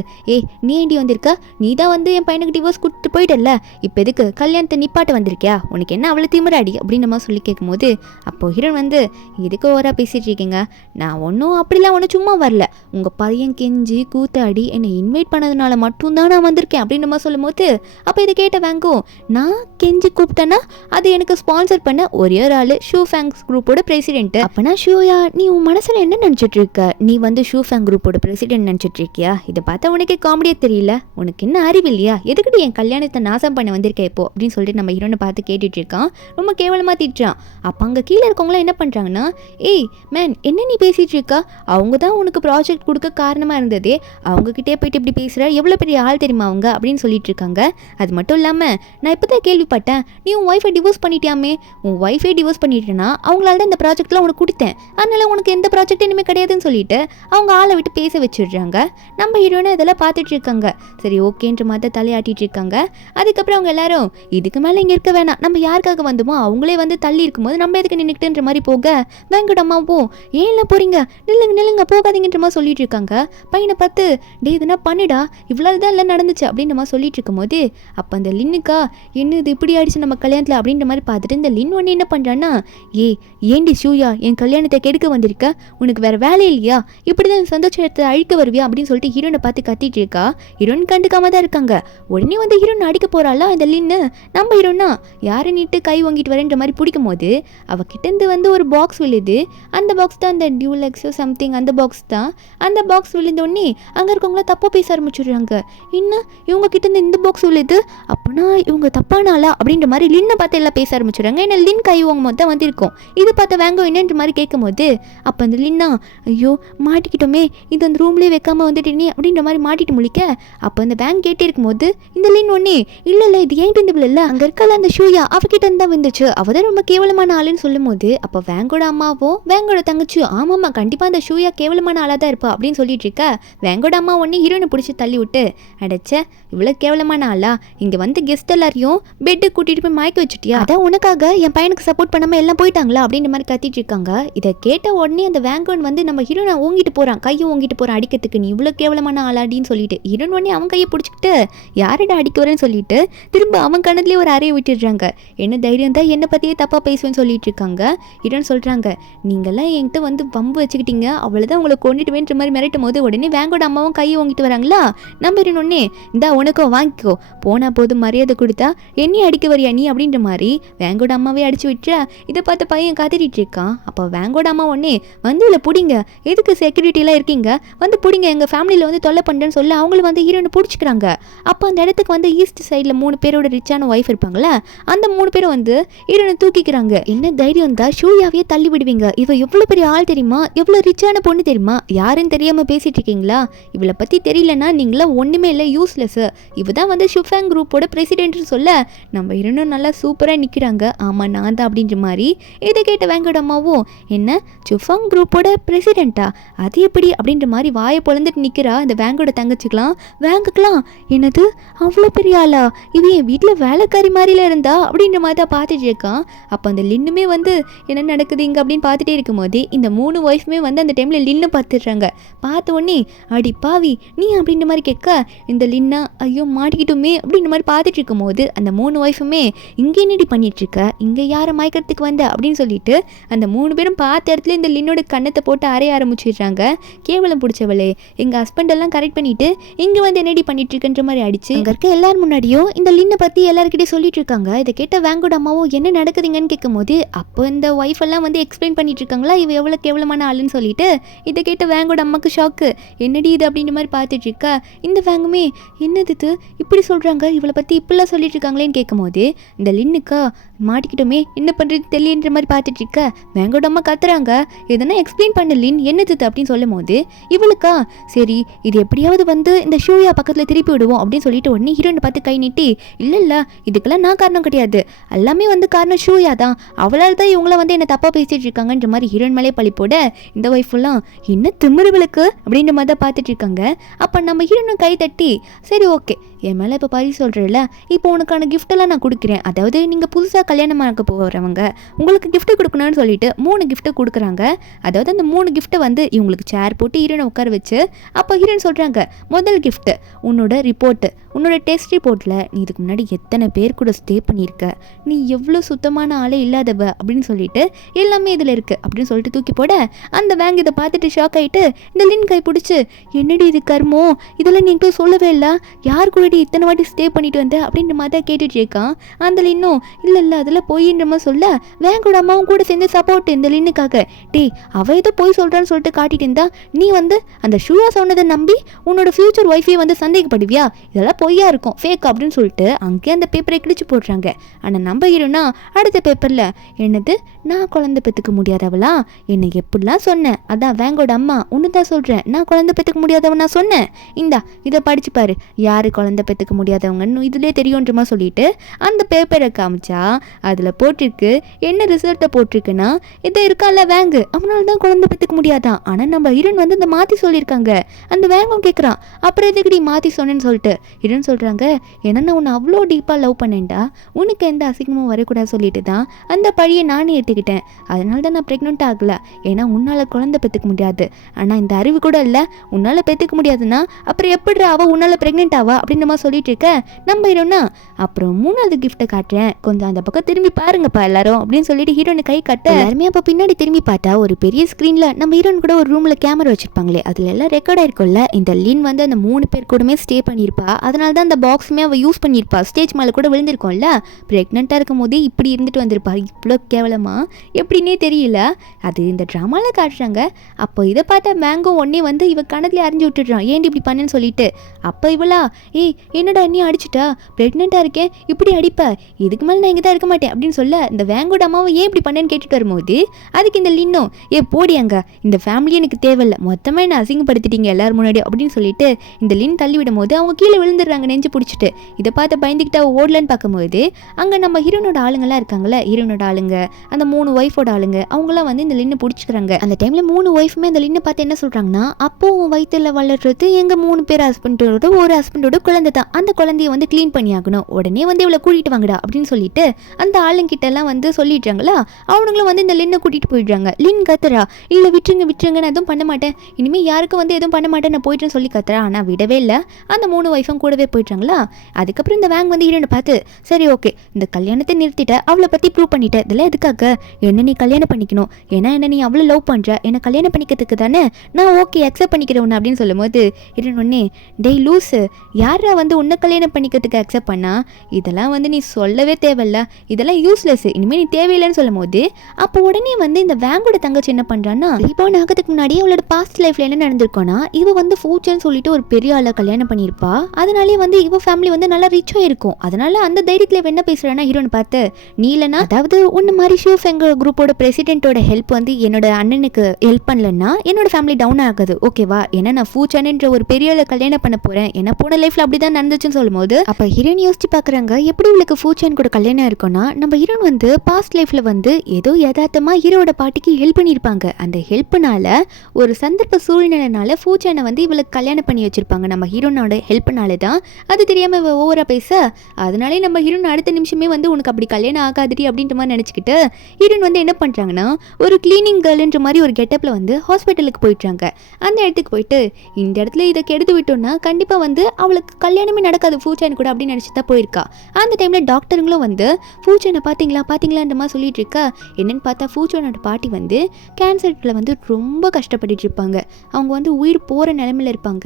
நீ ஏண்டி வந்திருக்கா, நீ தான் வந்து என் பையனுக்கு டிவோர்ஸ் கொடுத்துட்டு போயிட்டல, இப்போ எதுக்கு கல்யாணத்தை நிப்பாட்ட வந்திருக்கியா, உனக்கு என்ன அவ்வளோ திமிராடி அப்படின்ற மாதிரி சொல்லி கேட்கும்போது அப்போது ஹீரோன் வந்து இதுக்கு ஓவராக பேசிகிட்டு இருக்கீங்க, நான் ஒன்றும் அப்படிலாம் ஒன்றும் சும்மா வரல, உங்கள் பையன் கெஞ்சி கூத்தாடி என்னை இன்வைட் பண்ணதுனால மட்டும்தான் நான் வந்திருக்கேன் அப்படின்ற மாதிரி சொல்லும் போது அப்போ இதை கேட்ட வேங்கோ வரைக்கும் நான் கெஞ்சி கூப்பிட்டேன்னா அது எனக்கு ஸ்பான்சர் பண்ண ஒரே ஒரு ஆள் ஷூ ஃபேங்ஸ் குரூப்போட பிரசிடென்ட். அப்பனா ஷூயா, நீ உன் மனசுல என்ன நினைச்சிட்டு இருக்க? நீ வந்து ஷூ ஃபேங் குரூப்போட பிரசிடென்ட் நினைச்சிட்டு இருக்கியா? இதை பார்த்தா உனக்கு காமெடியே தெரியல, உனக்கு என்ன அறிவு இல்லையா? எதுக்கிட்டு என் கல்யாணத்தை நாசம் பண்ண வந்திருக்கேன் இப்போ அப்படின்னு சொல்லிட்டு நம்ம ஹீரோனை பார்த்து கேட்டுட்டு இருக்கான். ரொம்ப கேவலமா திட்டுறான். அப்போ அங்கே கீழே இருக்கவங்களாம் என்ன பண்றாங்கன்னா, ஏய் மேன், என்ன நீ பேசிட்டு இருக்கா? அவங்க தான் உனக்கு ப்ராஜெக்ட் கொடுக்க காரணமா இருந்ததே, அவங்க கிட்டே போயிட்டு இப்படி பேசுற, எவ்வளவு பெரிய ஆள் தெரியுமா அவங்க அப்படின்னு சொல்லிட்டு இருக்காங்க. அது மட்டும் இல்லாம நான் இப்பதான் கேள்விப்பட்டேன், நீ உன் ஒய்ஃபை டிவோர்ஸ் பண்ணிட்டியாமே. உன் ஒய்ஃபை டிவோர்ஸ் பண்ணிட்டேன்னா அவங்களால தான் இந்த ப்ராஜெக்ட்லாம் உனக்கு கொடுத்தேன், அதனால உனக்கு எந்த ப்ராஜெக்ட் இனிமே கிடையாதுன்னு சொல்லிட்டு அவங்க ஆளை விட்டு பேச வச்சிடுறாங்க. நம்ம ஹீரோனை இதெல்லாம் பார்த்துட்டு இருக்காங்க. சரி ஓகேன்ற மாதிரி தலையாட்டிட்டு இருக்காங்க. அதுக்கப்புறம் அவங்க எல்லாரும் இதுக்கு மேலே இங்கே இருக்க வேணாம், நம்ம யாருக்காக வந்தோமோ அவங்களே வந்து தள்ளி இருக்கும்போது நம்ம எதுக்கு நின்றுக்கிட்டுன்ற மாதிரி போக, வெங்கடம்மாவும் ஏன்லாம் போறீங்க, நில்லுங்க நில்லுங்க போகாதீங்கன்ற மாதிரி சொல்லிட்டு இருக்காங்க. பையனை பார்த்து டே இதுனா பண்ணிடா, இவ்வளோ தான் எல்லாம் நடந்துச்சு அப்படின்ற மாதிரி சொல்லிட்டு இருக்கும்போது அப்போ அந்த லின்னுக்கா என்ன இது இப்படி ஆயிடுச்சு நம்ம கல்யாணத்தில் அப்படின்ற மாதிரி பார்த்துட்டு இந்த லின் ஒன்று என்ன பண்ணுறான்னா, ஏண்டி ஷூயா என் கல்யாணத்தை கெடுக்க வந்திருக்க, உனக்கு வேற வேலை இல்லையா, இப்படிதான் சந்தோஷத்தை அழிக்க வருவியா அப்படின்னு சொல்லிட்டு ஹீரோனை பார்த்து கத்திட்டு இருக்கா. ஹீரோன் கண்டுக்காம தான் இருக்காங்க. உடனே வந்து ஹீரோன் அடிக்க போறாளா இந்த லின்னு. நம்ம ஹீரோனா யாரை நீட்டு கை வாங்கிட்டு வரேன்ற மாதிரி பிடிக்கும் போது அவகிட்டேருந்து வந்து ஒரு பாக்ஸ் விழுது. அந்த பாக்ஸ் தான் அந்த டியூலெக்ஸோ சம்திங், அந்த பாக்ஸ் தான். அந்த பாக்ஸ் விழுந்தோடனே அங்கே இருக்கவங்களாம் தப்பாக பேச ஆரம்பிச்சுடுறாங்க. இன்னும் இவங்க கிட்டேருந்து இந்த பாக்ஸ் விழுது, அப்போனா இவங்க தப்பானாலா அப்படின்ற மாதிரி லின்னை பார்த்து எல்லாம் பேச ஆரம்பிச்சுடுறாங்க. ஏன்னா லின் கை வாங்கும் போது தான் வந்திருக்கும். இது பார்த்த வேங்கோ என்னன்ற மாதிரி கேட்கும் போது அப்போ அந்த லின்னா ஐயோ மாட்டிக்கிட்டோமே, இது அந்த ரூம்லேயே வைக்காம வந்துட்டேனே அப்படின்ற மாதிரி மாட்டிட்டு முழிக்க, அப்போ அந்த வேங் கேட்டே இருக்கும்போது இந்த லின் ஒன்னே இல்லை இது ஏன் இருந்தபிள் இல்லை, அங்கே இருக்கல அந்த ஷூயா அவகிட்ட இருந்தா வந்துச்சு, அவ தான் ரொம்ப கேவலமான ஆளுன்னு சொல்லும் போது அப்போ வேங்கோட அம்மாவோ வேங்கோட தங்கச்சியோ ஆமாம்மா கண்டிப்பாக அந்த ஷூயா கேவலமான ஆளாக தான் இருப்பா அப்படின்னு சொல்லிட்டு இருக்க. வேங்கோட அம்மா ஒன்னே ஹீரோனை பிடிச்சி தள்ளி விட்டு, அடைச்ச இவ்வளோ கேவலமான ஆளா, இங்கே வந்து கெஸ்ட் எல்லாரையும் பெட்டு கூட்டிட்டு போய் மயக்க வச்சுட்டியா, அதான் உனக்காக என் பையனுக்கு சப்போர்ட் பண்ணாமல் எல்லாம் போயிட்டாங்களா அப்படின்ற மாதிரி கத்திட்டு இருக்காங்க. இதை கேட்ட உடனே அந்த வேங்கோன் வந்து நம்ம ஹீரோனை ஓங்கிட்டு போகிறான், கையை ஓங்கிட்டு போகிறான் அடிக்கிறதுக்கு, நீ இவ்வளோ கேவலமான ஆளாடின்னு சொல்லிட்டு ஹீரோன் உடனே அவன் கையை பிடிச்சிக்கிட்டு யாரடா அடிக்க வரேன்னு சொல்லிட்டு திரும்ப அவன் கணத்துலேயே ஒரு அறையை விட்டுடுறாங்க. என்ன தைரியம் தான் என்னை பற்றியே தப்பாக பேசுவேன்னு சொல்லிட்டு இருக்காங்க. ஹீரோன் சொல்கிறாங்க, நீங்கள்லாம் என்கிட்ட வந்து வம்பு வச்சுக்கிட்டீங்க, அவ்வளோதான் உங்களை கொண்டுட்டுவேன்ற மாதிரி மிரட்டும் போது உடனே வேங்கோட அம்மாவும் கையை ஓங்கிட்டு வராங்களா. நம்ம ஹீரோன் ஒன்னே இந்தா உனக்கோ வாங்கிக்கோ, போனால் போது மரியாதை கொடுத்தா என்னையும் அடிக்க வரியா நீ அப்படின்ற மாதிரி வேங்கோட அம்மாவே அடிச்சு விட்டுற. இதை பார்த்த பையன் காத்திட்டு இருக்கான். அப்போ வேங்கோட அம்மா ஒன்னே வந்து இல்லை பிடிங்க, எதுக்கு செக்யூரிட்டிலாம் இருக்கீங்க, வந்து பிடிங்க, எங்கள் ஃபேமிலியில் வந்து தொல்லை பண்ணுறேன்னு சொல்ல அவங்களும் வந்து ஹீரோனை பிடிச்சிக்கிறாங்க. அப்போ அந்த இடத்துக்கு வந்து ஈஸ்ட் சைடில் 3 பேரோட ரிச்சான ஒய்ஃப் இருப்பாங்களே, அந்த 3 பேரும் வந்து ஹீரோனை தூக்கிக்கிறாங்க. என்ன தைரியம் தான் ஷூயாவே தள்ளி விடுவீங்க, இவ எவ்வளோ பெரிய ஆள் தெரியுமா, எவ்வளோ ரிச்சான பொண்ணு தெரியுமா, யாருன்னு தெரியாமல் பேசிட்டு இருக்கீங்களா, இவளை பற்றி தெரியலன்னா நீங்களாம் ஒன்றுமே இல்லை, யூஸ்லெஸ், இவ தான் வந்து ஷூஃபேங் குரூப்போட பிரசிடென்ட்னு சொல்ல நம்ம ஹீரோனும் நல்லா சூப்பராக நிற்கிறாங்க. ஆமாம் நான் தான் அப்படின்ற மாதிரி. இதை கேட்ட வேங்கோட அம்மாவும் என்ன ஷூஃபேங் குரூப்போட பிரசிடென்ட்டா, அது எப்படி அப்படின்ற மாதிரி வாயை பொழந்துட்டு நிற்கிறா. இந்த வேங்கோட தங்கச்சிக்கலாம் வேங்குக்கலாம் என்னது அவ்வளோ பெரிய ஆளா, இது என் வீட்டில் வேலைக்காரி மாதிரில இருந்தா அப்படின்ற மாதிரி தான் பார்த்துட்டு இருக்கான். அப்போ அந்த லின்னுமே வந்து என்ன நடக்குது இங்கே அப்படின்னு பார்த்துட்டே இருக்கும்போது இந்த 3 ஒய்ஃபுமே வந்து அந்த டைமில் லின்னு பார்த்துடுறாங்க. பார்த்த உடனே அடி பாவி நீ அப்படின்ற மாதிரி கேட்க இந்த லின்னா ஐயோ மாட்டிக்கிட்டோமே அப்படின்ற மாதிரி பார்த்துட்டு இருக்கும்போது அந்த 3 ஒய்ஃபுமே இங்கே என்னடி பண்ணிட்டு இருக்க, இங்கே யாரை மயக்கிறதுக்கு வந்த அப்படின்னு சொல்லிட்டு அந்த 3 பேரும் பார்த்த இடத்துல இந்த லின்னோட கண்ணத்தை போட்டு அறைய ஆரம்பிச்சிடுறாங்க. கேவலம் பிடிச்சவளே, எங்கள் ஹஸ்பண்டெல்லாம் கரெக்ட் பண்ணிட்டு இங்கே வந்து என்னடி பண்ணிட்டு இருக்குன்ற மாதிரி அடிச்சு அங்கே இருக்க எல்லாரும் முன்னாடியும் இந்த லின்னை பற்றி எல்லாருக்கிட்டே சொல்லிட்டு இருக்காங்க. இதை கேட்ட வேங்கோட அம்மாவும் என்ன நடக்குதுங்கன்னு கேட்கும் போது அப்போ இந்த ஒய்ஃப் எல்லாம் வந்து எக்ஸ்பிளைன் பண்ணிட்டு இருக்காங்களா இவ எவ்வளோ கேவலமான ஆளுன்னு சொல்லிட்டு. இதை கேட்ட வேங்கோட அம்மாவுக்கு ஷாக்கு, என்னடி இது அப்படின்ற மாதிரி பார்த்துட்டு இருக்கா. இந்த வேங்குமே என்னது இது இப்படி சொல்கிறாங்க, இவளை பற்றி இப்படிலாம் சொல்லிட்டு இருக்காங்களேன்னு கேட்கும் போது இந்த லின்னுக்கா மாட்டிக்கிட்டோமே என்ன பண்ணுறது தெரியன்ற மாதிரி பார்த்துட்டு இருக்க. வேங்கோட அம்மா கத்துறாங்க, எதனா எக்ஸ்பிளைன் பண்ண லின் என்னது அப்படின்னு சொல்லும் போது இவளுக்கா சரி இது எப்படியாவது வந்து இந்த ஷூயா பக்கத்தில் திருப்பி விடுவோம் அப்படின்னு சொல்லிட்டு உடனே ஹீரோனை பார்த்து கை நீட்டி இல்லை இதுக்கெல்லாம் நான் காரணம் கிடையாது, எல்லாமே வந்து காரணம் ஷூயா தான், அவளால் தான் இவங்கள வந்து என்னை தப்பாக பேசிட்டு இருக்காங்கன்ற மாதிரி ஹீரோன் மேலே பழி போட இந்த ஒய்ஃபெல்லாம் என்ன திமிருவளுக்கு அப்படின்ற மாதிரி தான் பார்த்துட்டு இருக்காங்க. அப்போ நம்ம ஹீரோனும் கை தட்டி சரி ஓகே என் மேலே இப்போ பழி சொல்கிறேன்ல, இப்போ உனக்கான கிஃப்டெல்லாம் நான் கொடுக்குறேன், அதாவது நீங்கள் புதுசாக கல்யாணம் ஆக போகிறவங்க, உங்களுக்கு gift கொடுக்கணும்னு சொல்லிட்டு 3 gift கொடுக்குறாங்க. அதாவது அந்த 3 gift வந்து இவங்களுக்கு சேர் போட்டு ஹீரோனை உட்கார வச்சு, அப்போ ஹீரோயின் சொல்கிறாங்க, முதல் gift உன்னோட ரிப்போர்ட்டு, உன்னோட டெஸ்ட் ரிப்போர்ட்டில் நீ இதுக்கு முன்னாடி எத்தனை பேர் கூட ஸ்டே பண்ணியிருக்க, நீ எவ்வளோ சுத்தமான ஆளே இல்லாதவ அப்படின்னு சொல்லிட்டு எல்லாமே இதில் இருக்குது அப்படின்னு சொல்லிட்டு தூக்கி போட, அந்த வேங் இதை பார்த்துட்டு ஷாக் ஆகிட்டு இந்த லின் கை பிடிச்சி, என்னடி இது கர்மோ, இதெல்லாம் நீங்களும் சொல்லவே இல்லை, யார் கூட இத்தனை வாட்டி ஸ்டே பண்ணிட்டு வந்த அப்படின்ற மாதிரி தான் கேட்டுட்டு இருக்கான். அந்த லின்னும் இல்லை அதெல்லாம் போயின்ற மாதிரி சொல்ல, வேங்கோட அம்மாவும் கூட சேர்ந்து சப்போர்ட் இந்த லின்னுக்காக, டேய் அவ ஏதோ போய் சொல்கிறான்னு சொல்லிட்டு காட்டிட்டு இருந்தா, நீ வந்து அந்த ஷூவா சொன்னதை நம்பி உன்னோட ஃபியூச்சர் ஒய்ஃபை வந்து சந்தேகப்படுவியா, இதெல்லாம் பொய்யா இருக்கும் ஃபேக் அப்படின்னு சொல்லிட்டு அங்கேயே அந்த பேப்பரை கிழிச்சு போடுறாங்க. ஆனால் நம்ம ஹீரோனா அடுத்த பேப்பரில், என்னது நான் குழந்தை பெற்றுக்க முடியாதவளா, என்னை எப்படிலாம் சொன்னேன், அதான் வேங்கோட அம்மா ஒன்று தான் சொல்கிறேன், நான் குழந்தை பெற்றுக்க முடியாதவன் நான் சொன்னேன், இந்தா இதை படிச்சு பாரு, யார் குழந்தை பெற்றுக்க முடியாதவங்கன்னு இதிலே தெரியுன்றமா சொல்லிட்டு அந்த பேப்பரை காமிச்சா அதில் போட்டிருக்கு, என்ன ரிசல்ட்டை போட்டிருக்குன்னா, இதை இருக்கால வேங்கு அவனால தான் குழந்தை பெற்றுக்க முடியாதான். ஆனால் நம்ம ஹீரோன் வந்து இந்த மாற்றி சொல்லியிருக்காங்க. அந்த வேங்கும் கேட்குறான், அப்புறம் எதுக்கடி மாற்றி சொன்னேன்னு சொல்லிட்டு ஹீரோன் சொல்கிறாங்க, ஏன்னா நான் உன்னை அவ்வளோ டீப்பாக லவ் பண்ணேன்டா, உனக்கு எந்த அசிங்கமும் வரக்கூடாது சொல்லிட்டு தான் அந்த பழியை நானே எடுத்துக்கிட்டேன், அதனால தான் நான் ப்ரெக்னென்ட் ஆகலை, ஏன்னா உன்னால் குழந்தை பெற்றுக்க முடியாது, ஆனால் இந்த அறிவு கூட இல்லை, உன்னால் பெற்றுக்க முடியாதுன்னா அப்புறம் எப்படி அவள் உன்னால் ப்ரெக்னென்ட் ஆவா அப்படின்ற மாதிரி சொல்லிட்டு இருக்க. நம்ம ஹீரோனா அப்புறம் 3வது கிஃப்ட்டை காட்டுறேன், கொஞ்சம் அந்த பக்கம் திரும்பி பாருங்கப்பா எல்லாரும் அப்படின்னு சொல்லிட்டு ஹீரோனை கை கட்ட, எல்லாருமே அப்போ பின்னாடி திரும்பி பார்த்தா ஒரு பெரிய ஸ்க்ரீனில் நம்ம ஹீரோன் கூட ஒரு ரூமில் கேமரா வச்சுருப்பாங்களே, அதில் எல்லாம் ரெக்கார்ட் ஆயிருக்கும்ல, இந்த லின் வந்து அந்த 3 பேர் கூடமே ஸ்டே பண்ணியிருப்பா, அதனால தான் அந்த பாக்ஸுமே அவள் யூஸ் பண்ணியிருப்பா, ஸ்டேஜ் மேலே கூட விழுந்திருக்கோம்ல, ப்ரெக்னெண்ட்டாக இருக்கும் போதே இப்படி இருந்துட்டு வந்திருப்பா, இவ்வளோ கேவலமாக எப்படின்னே தெரியல, அது இந்த ட்ராமாவில் காட்டுறாங்க. அப்போ இதை பார்த்தா மேங்கோ ஒன்னே வந்து இவ கணத்துல அறிஞ்சு விட்டுடுறான், ஏன்டி இப்படி பண்ணேன்னு சொல்லிட்டு. அப்போ இவளா, ஏய் என்னடா என்னையும் அடிச்சுட்டா, ப்ரெக்னெண்ட்டாக இருக்கேன் இப்படி அடிப்ப, இதுக்கு மேலே நான் இங்கே தான் இருக்க மாட்டேன் அப்படின்னு சொல்ல, இந்த வேங்கோட அம்மாவை ஏன் இப்படி பண்ணேன்னு கேட்டுட்டு வரும்போது அதுக்கு இந்த லின்னும், போடி அங்க, இந்த ஃபேமிலி எனக்கு தேவையில்லை, மொத்தமாக என்ன அசிங்கப்படுத்திட்டீங்க எல்லாரும் முன்னாடி அப்படின்னு சொல்லிட்டு இந்த லின் தள்ளி விடும் போது அவங்க கீழே விழுந்துடுறாங்க நெஞ்சு பிடிச்சிட்டு. இதை பார்த்து பயந்துக்கிட்டு அவள் ஓடலன்னு பார்க்கும்போது அங்கே நம்ம ஹீரோனோட ஆளுங்கெல்லாம் இருக்காங்கல்ல, ஹீரோனோட ஆளுங்க, அந்த 3 ஒய்ஃபோட ஆளுங்க, அவங்களாம் வந்து இந்த லின்னு பிடிச்சிக்கிறாங்க. அந்த டைமில் 3 ஒய்ஃபுமே அந்த லின்னை பார்த்து என்ன சொல்கிறாங்கன்னா, அப்போ உன் வயிற்றுல வளர்றது எங்கள் 3 பேர் ஹஸ்பண்டோட ஒரு ஹஸ்பண்டோட குழந்தை தான், அந்த குழந்தைய வந்து க்ளீன் பண்ணி ஆகணும், உடனே வந்து இவளை கூட்டிகிட்டு வாங்கடா அப்படின்னு சொல்லிட்டு அந்த ஆளுங்கிட்டெல்லாம் வந்து சொல்லிடுறாங்களா. அவனுங்களும் வந்து இந்த லின்னை கூட்டிகிட்டு போயிடுறாங்க. லின் கத்துறா, இல்லை விட்டுருங்க நான் எதுவும் பண்ண மாட்டேன், இனிமேல் யாருக்கும் வந்து எதுவும் பண்ண மாட்டேன் நான் போயிட்டேன்னு சொல்லி கத்துறா. ஆனால் விடவே இல்லை, அந்த 3 ஒய்ஃபும் கூடவே போயிட்டாங்களா. அதுக்கப்புறம் இந்த வேங் வந்து ஹீரோனை பார்த்து, சரி ஓகே இந்த கல்யாணத்தை நிறுத்திட்ட, அவளை பற்றி ப்ரூவ் பண்ணிட்ட, இதெல்லாம் எதுக்காக, என்ன நீ கல்யாணம் பண்ணிக்கணும், ஏன்னா என்ன நீ அவ்வளோ லவ் பண்ணுற, என்னை கல்யாணம் பண்ணிக்கிறதுக்கு தானே, நான் ஓகே அக்செப்ட் பண்ணிக்கிறேன் உன்னை அப்படின்னு சொல்லும் போது ஹீரோன் ஒன்னே, டேய் லூஸு, யாரா வந்து உன்னை கல்யாணம் பண்ணிக்கிறதுக்கு அக்செப்ட் பண்ணா, இதெல்லாம் வந்து நீ சொல்லவே தேவையில்ல, இதெல்லாம் யூஸ்லெஸ், இனிமேல் நீ தேவையில்லைன்னு சொல்லும் போது அப்போ உடனே வந்து இந்த வேங்கோட தங்கச்சி என்ன பண்ணுறான்னா, ரீபார்ன் ஆகிறதுக்கு முன்னாடி அவளோட பாஸ்ட் லைஃப்ல என்ன நடந்திருக்கோன்னா, இவ வந்து ஃபியூச்சர்னு சொல்லிட்டு ஒரு பெரிய ஆளை கல்யாணம் பண்ணியிருப்பா, அதனாலே வந்து இவ ஃபேமிலி வந்து நல்லா ரிச்சாக இருக்கும், அதனால அந்த தைரியத்தில் என்ன பேசுறான்னா ஹீரோன் பார்த்து, நீ இல்லைனா அதாவது உன்ன மாதிரி ஷூஃப் எங்கள் குரூப்போட பிரசிடென்ட்டோட ஹெல்ப் வந்து என்னோட அண்ணனுக்கு ஹெல்ப் பண்ணலன்னா என்னோட ஃபேமிலி டவுன் ஆகுது ஓகேவா, ஏன்னா நான் ஃபியூச்சர்ன்ற ஒரு பெரிய ஆளை கல்யாணம் பண்ண போகிறேன், ஏன்னா போன லைஃப்பில் அப்படி தான் நடந்துச்சுன்னு சொல்லும்போது அப்போ ஹீரோன் யோசிச்சு பார்க்குறாங்க, எப்படி இவளுக்கு ஃபியூச்சர் கூட கல்யாணம் இருக்கும்னா, நம்ம ஹீரோன் வந்து பாஸ்ட் லைஃப்பில் வந்து ஏதோ யதார்த்தமாக ஹீரோட பாட்டிக்கு ஹெல்ப் பண்ணியிருப்பாங்க, அந்த ஹெல்ப்னால ஒரு சந்தர்ப்ப சூழ்நிலைனால ஃபியூச்சரை வந்து இவளுக்கு கல்யாணம் பண்ணி வச்சிருப்பாங்க, நம்ம ஹீரோனோட ஹெல்ப்னால தான், அது தெரியாமல் இவ ஓவராக பேச, அதனாலே நம்ம ஹீரோன் அடுத்த நிமிஷமே வந்து உனக்கு அப்படி கல்யாணம் ஆகாதுடி அப்படின்ற மாதிரி நினச்சிக்கிட்டு ஹீரோன் வந்து என்ன பண்ணுறாங்கன்னா, ஒரு கிளீனிங் கேர்ள்ன்ற மாதிரி ஒரு கெட்டப்பில் வந்து ஹாஸ்பிட்டலுக்கு போயிட்டாங்க. அந்த இடத்துக்கு போயிட்டு இந்த இடத்துல இதை கெடுத்து விட்டோம்னா கண்டிப்பாக வந்து அவளுக்கு கல்யாணமே நடக்காது ஃபியூச்சர் கூட அப்படின்னு நினச்சி தான் போயிருக்கா. அந்த டைமில் டாக்டருங்களும் வந்து ஃபியூச்சரை பார்த்தீங்களான்ற மாதிரி சொல்லிட்டு இருக்கா. என்னன்னு பார்த்தா ஃபியூச்சரோட பாட்டி வந்து கேன்சரில் வந்து ரொம்ப கஷ்டப்பட்டுட்டு இருப்பாங்க, அவங்க வந்து உயிர் போகிற நிலைமையில் இருப்பாங்க,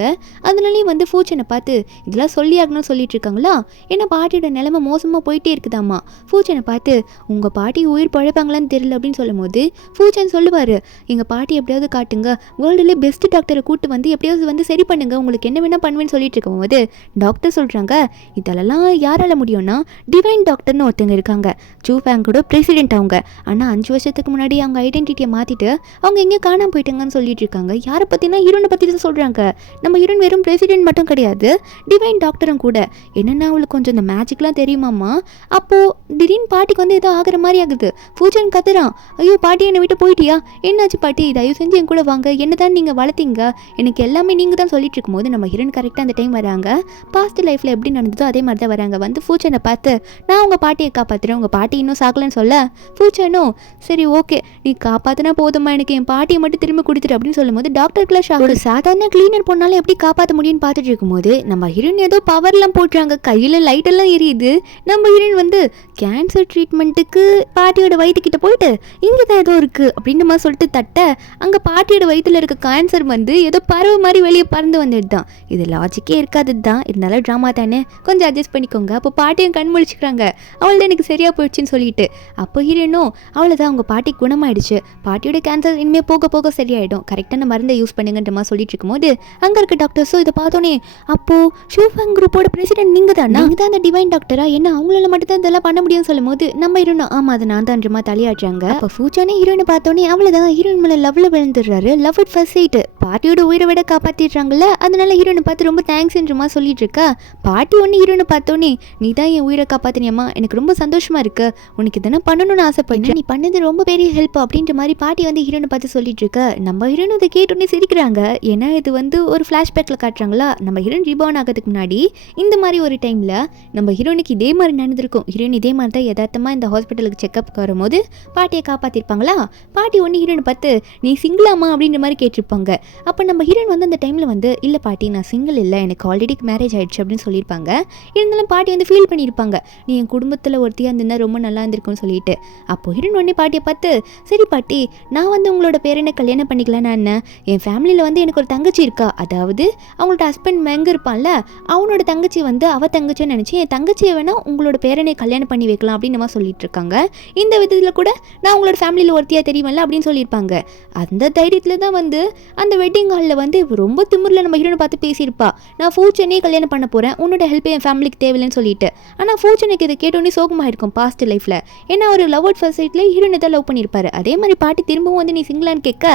அதனாலேயே வந்து ஃபியூச்சரை பார்த்து இதெல்லாம் சொல்லி ஆகணும்னு சொல்லிட்டு இருக்காங்களா. ஏன்னா பாட்டியோட நிலைமை மோசமாக போயிட்டே இருக்குதாம்மா. ஃபியூச்சரை பார்த்து உங்கள் பாட்டி உயிர் பழைப்பாங்களான்னு தெரியல அப்படின்னு சொல்லும் போது ஃபியூச்சர் சொல்லுவார், எங்கள் பாட்டி எப்படியாவது காட்டுங்க, வேர்ல்டுலேயே பெஸ்ட் டாக்டரை கூட்டு வந்து எப்படியாவது வந்து சரி பண்ணுங்க, உங்களுக்கு என்ன வேணால் பண்ணுவேன்னு சொல்லிட்டு இருக்கும்போது டாக்டர் சொல்கிறாங்க, இதெல்லாம் யாரால முடியும்னா டிவைன் டாக்டர்னு ஒருத்தங்க இருக்காங்க, சூ பேங்கோட பிரசிடென்ட் அவங்க, ஆனால் 5 வருஷத்துக்கு முன்னாடி அவங்க ஐடென்டிட்டியை மாற்றிட்டு அவங்க எங்கேயோ காணாமல் போயிட்டாங்கன்னு சொல்லிட்டு இருக்காங்க. யாரை பற்றினா ஹீரோனை பற்றி தான் சொல்கிறாங்க. நம்ம ஹீரோன் வெறும் பிரசிடென்ட் மட்டும் கிடையாது, டிவைன் டாக்டரும் கூட. என்னென்னா அவளுக்கு கொஞ்சம் இந்த மேஜிக்லாம் தெரியுமாம்மா. அப்போது திடீர்னு பாட்டிக்கு வந்து ஏதோ ஆகிற மாதிரி ஆகுது. ஃபியூச்சர் கத்துறான், ஐயோ பாட்டி என்னை விட்டு போயிட்டியா, என்னாச்சு பாட்டி, தயவு செஞ்சு என் கூட வாங்க, என்ன தான் நீங்கள் வளர்த்தீங்க, எனக்கு எல்லாமே நீங்கள் தான் சொல்லிட்டு இருக்கும்போது நம்ம ஹீரோன் கரெக்டாக அந்த டைம் வராங்க. பாஸ்ட் லைஃப்பில் எப்படி நடந்ததோ அதே மாதிரி தான் வராங்க. வந்து ஃபியூச்சரை பார்த்து நான் உங்கள் பாட்டியை காப்பாற்ற காப்பாற்றுறேன், உங்கள் பாட்டி இன்னும் சாக்கலன்னு சொல்ல பூச்சானும் சரி ஓகே நீ காப்பாற்றினா போதுமா, எனக்கு என் பாட்டியை மட்டும் திரும்ப கொடுத்துரு அப்படின்னு சொல்லும்போது டாக்டருக்குலாம் ஷாக். ஒரு சாதாரண கிளீனர் பொண்ணாலும் எப்படி காப்பாற்ற முடியும்னு பார்த்துட்டு இருக்கும்போது நம்ம ஹீரோயின் ஏதோ பவர்லாம் போட்டுறாங்க, கையில் லைட்டெல்லாம் எரியுது. நம்ம ஹீரோயின் வந்து கேன்சர் ட்ரீட்மெண்ட்டுக்கு பாட்டியோட வயிற்றுக்கிட்ட போயிட்டு இங்கே தான் ஏதோ இருக்குது அப்படின்னு மாதிரி சொல்லிட்டு தட்ட அங்கே பாட்டியோட வயிற்றில் இருக்க கேன்சர் வந்து ஏதோ பறவை மாதிரி வெளியே பறந்து வந்துட்டு தான். இது லாஜிக்கே இருக்காது தான், இருந்தாலும் ட்ராமா தானே, கொஞ்சம் அட்ஜஸ்ட் பண்ணிக்கோங்க. அப்போ பாட்டியும் கண் முழிச்சுக்கிறாங்க, அவள்தான் எனக்கு சரியாக போயிடுச்சுன்னு சொல்லிட்டு. அப்போ ஹீரோனும் அவ்வளோதான் அவங்க பாட்டி குணமாயிடுச்சு, பாட்டியோட கேன்சர் இனிமேல் போக போக சரியாயிடும், கரெக்டான மருந்தை யூஸ் பண்ணுங்கன்ற மாதிரி சொல்லிட்டு இருக்கும்போது அங்கே இருக்க டாக்டர்ஸோ இதை பார்த்தோன்னே அப்போ ஷூஃபேங் குரூப்போட பிரசிடென்ட் நீங்கள் தான், நீங்கள் தான் அந்த டிவைன் டாக்டரா, என்ன அவங்களால மட்டும் தான் இதெல்லாம் பண்ண முடியும்னு சொல்லும் போது நம்ம ஹீரோனும் ஆமாம் அது நான் தான்றமா தலையாடுறாங்க. அப்போ ஃபூச்சானே ஹீரோனை பார்த்தோன்னே அவ்வளோதான் ஹீரோயின் மேலே லவ்ல விழுந்துடுறாரு. லவ் அட் ஃபர்ஸ்ட் சைட், பாட்டியோட உயிரை விட காப்பாற்றிடுறாங்கல்ல, அதனால ஹீரோனை பார்த்து ரொம்ப தேங்க்ஸ்ன்றமா சொல்லிட்டு இருக்கா. பாட்டி ஒன்று ஹீரோனை பார்த்தோன்னே நீ தான் என் உயிரை காப்பாற்றினியம்மா, எனக்கு ரொம்ப சந்தோஷமா இருக்கு, உனக்கு இதெல்லாம் பண்ணணும்னு ஆசைப்படுறேன், நீ பண்ணது ரொம்ப பெரிய ஹெல்ப் அப்படின்ற மாதிரி பாட்டி வந்து ஹீரோனை பார்த்து சொல்லிட்டு இருக்க. நம்ம ஹீரோன் இதை கேட்டோன்னே சிரிக்கிறாங்க, ஏன்னா இது வந்து ஒரு ஃப்ளாஷ்பேக்கில் காட்டுறாங்களா, நம்ம ஹீரோன் ரீபார்ன் ஆகிறதுக்கு முன்னாடி இந்த மாதிரி ஒரு டைமில் நம்ம ஹீரோனுக்கு இதே மாதிரி நடந்திருக்கும். ஹீரோயின் இதே மாதிரி தான் யதார்த்தமாக இந்த ஹாஸ்பிட்டலுக்கு செக்அப்க்கு வரும்போது பாட்டியை காப்பாற்றிருப்பாங்களா. பாட்டி ஒன்று ஹீரோனை பார்த்து நீ சிங்கிளாமா அப்படின்ற மாதிரி கேட்டிருப்பாங்க. அப்போ நம்ம ஹீரோயின் வந்து அந்த டைமில் வந்து இல்லை பாட்டி நான் சிங்கிள் இல்லை, எனக்கு ஆல்ரெடி மேரேஜ் ஆகிடுச்சு அப்படின்னு சொல்லியிருப்பாங்க. இருந்தாலும் பாட்டி வந்து ஃபீல் பண்ணியிருப்பாங்க, நீ என் குடும்பத்தில் ஒருத்தியாக இருந்திருந்தா ரொம்ப நல்லா இருந்திருக்கும்னு சொல்லிட்டு. அப்போ ஹீரோயின் உடனே பாட்டியை பார்த்து சரி பாட்டி நான் வந்து உங்களோட பேரனை கல்யாணம் பண்ணிக்கலான்னு என்ன, என் ஃபேமிலியில் வந்து எனக்கு ஒரு தங்கச்சி இருக்கா, அதாவது அவங்களோட ஹஸ்பண்ட் மெங்க இருப்பான்ல அவனோட தங்கச்சி வந்து அவ தங்கச்சின்னு நினச்சி என் தங்கச்சியை வேணால் உங்களோட பேரனை கல்யாணம் பண்ணி வைக்கலாம் அப்படின்னு நம்ம சொல்லிட்டு இருக்காங்க. இந்த விதத்தில் கூட நான் உங்களோட ஃபேமிலியில் ஒருத்தியாக தெரியுமல்ல அப்படின்னு சொல்லியிருப்பாங்க. அந்த தைரியத்தில் தான் வந்து அந்த வெட்டிங் ஹாலில் வந்து ரொம்ப திமிரில் நம்ம ஹீரோனை பார்த்து பேசியிருப்பா, நான் ஃபூச்சனே கல்யாணம் பண்ண போகிறேன், உன்னோட ஹெல்ப் என் ஃபேமிலிக்கு தேவையில்லைன்னு சொல்லிட்டு. ஆனால் ஃபூச்சனுக்கு இதை கேட்டோன்னே சோகமாக இருக்கும் பாஸ்ட் லைஃப்பில், ஏன்னா ஒரு லவ் அட் ஃபர்ஸ்ட் சைட்டில் ஹீரோனை தான் லவ் பண்ணியிருப்பாரு. அதே மாதிரி பாட்டி திரும்பவும் வந்து நீ சிங்கிளான்னு கேட்க,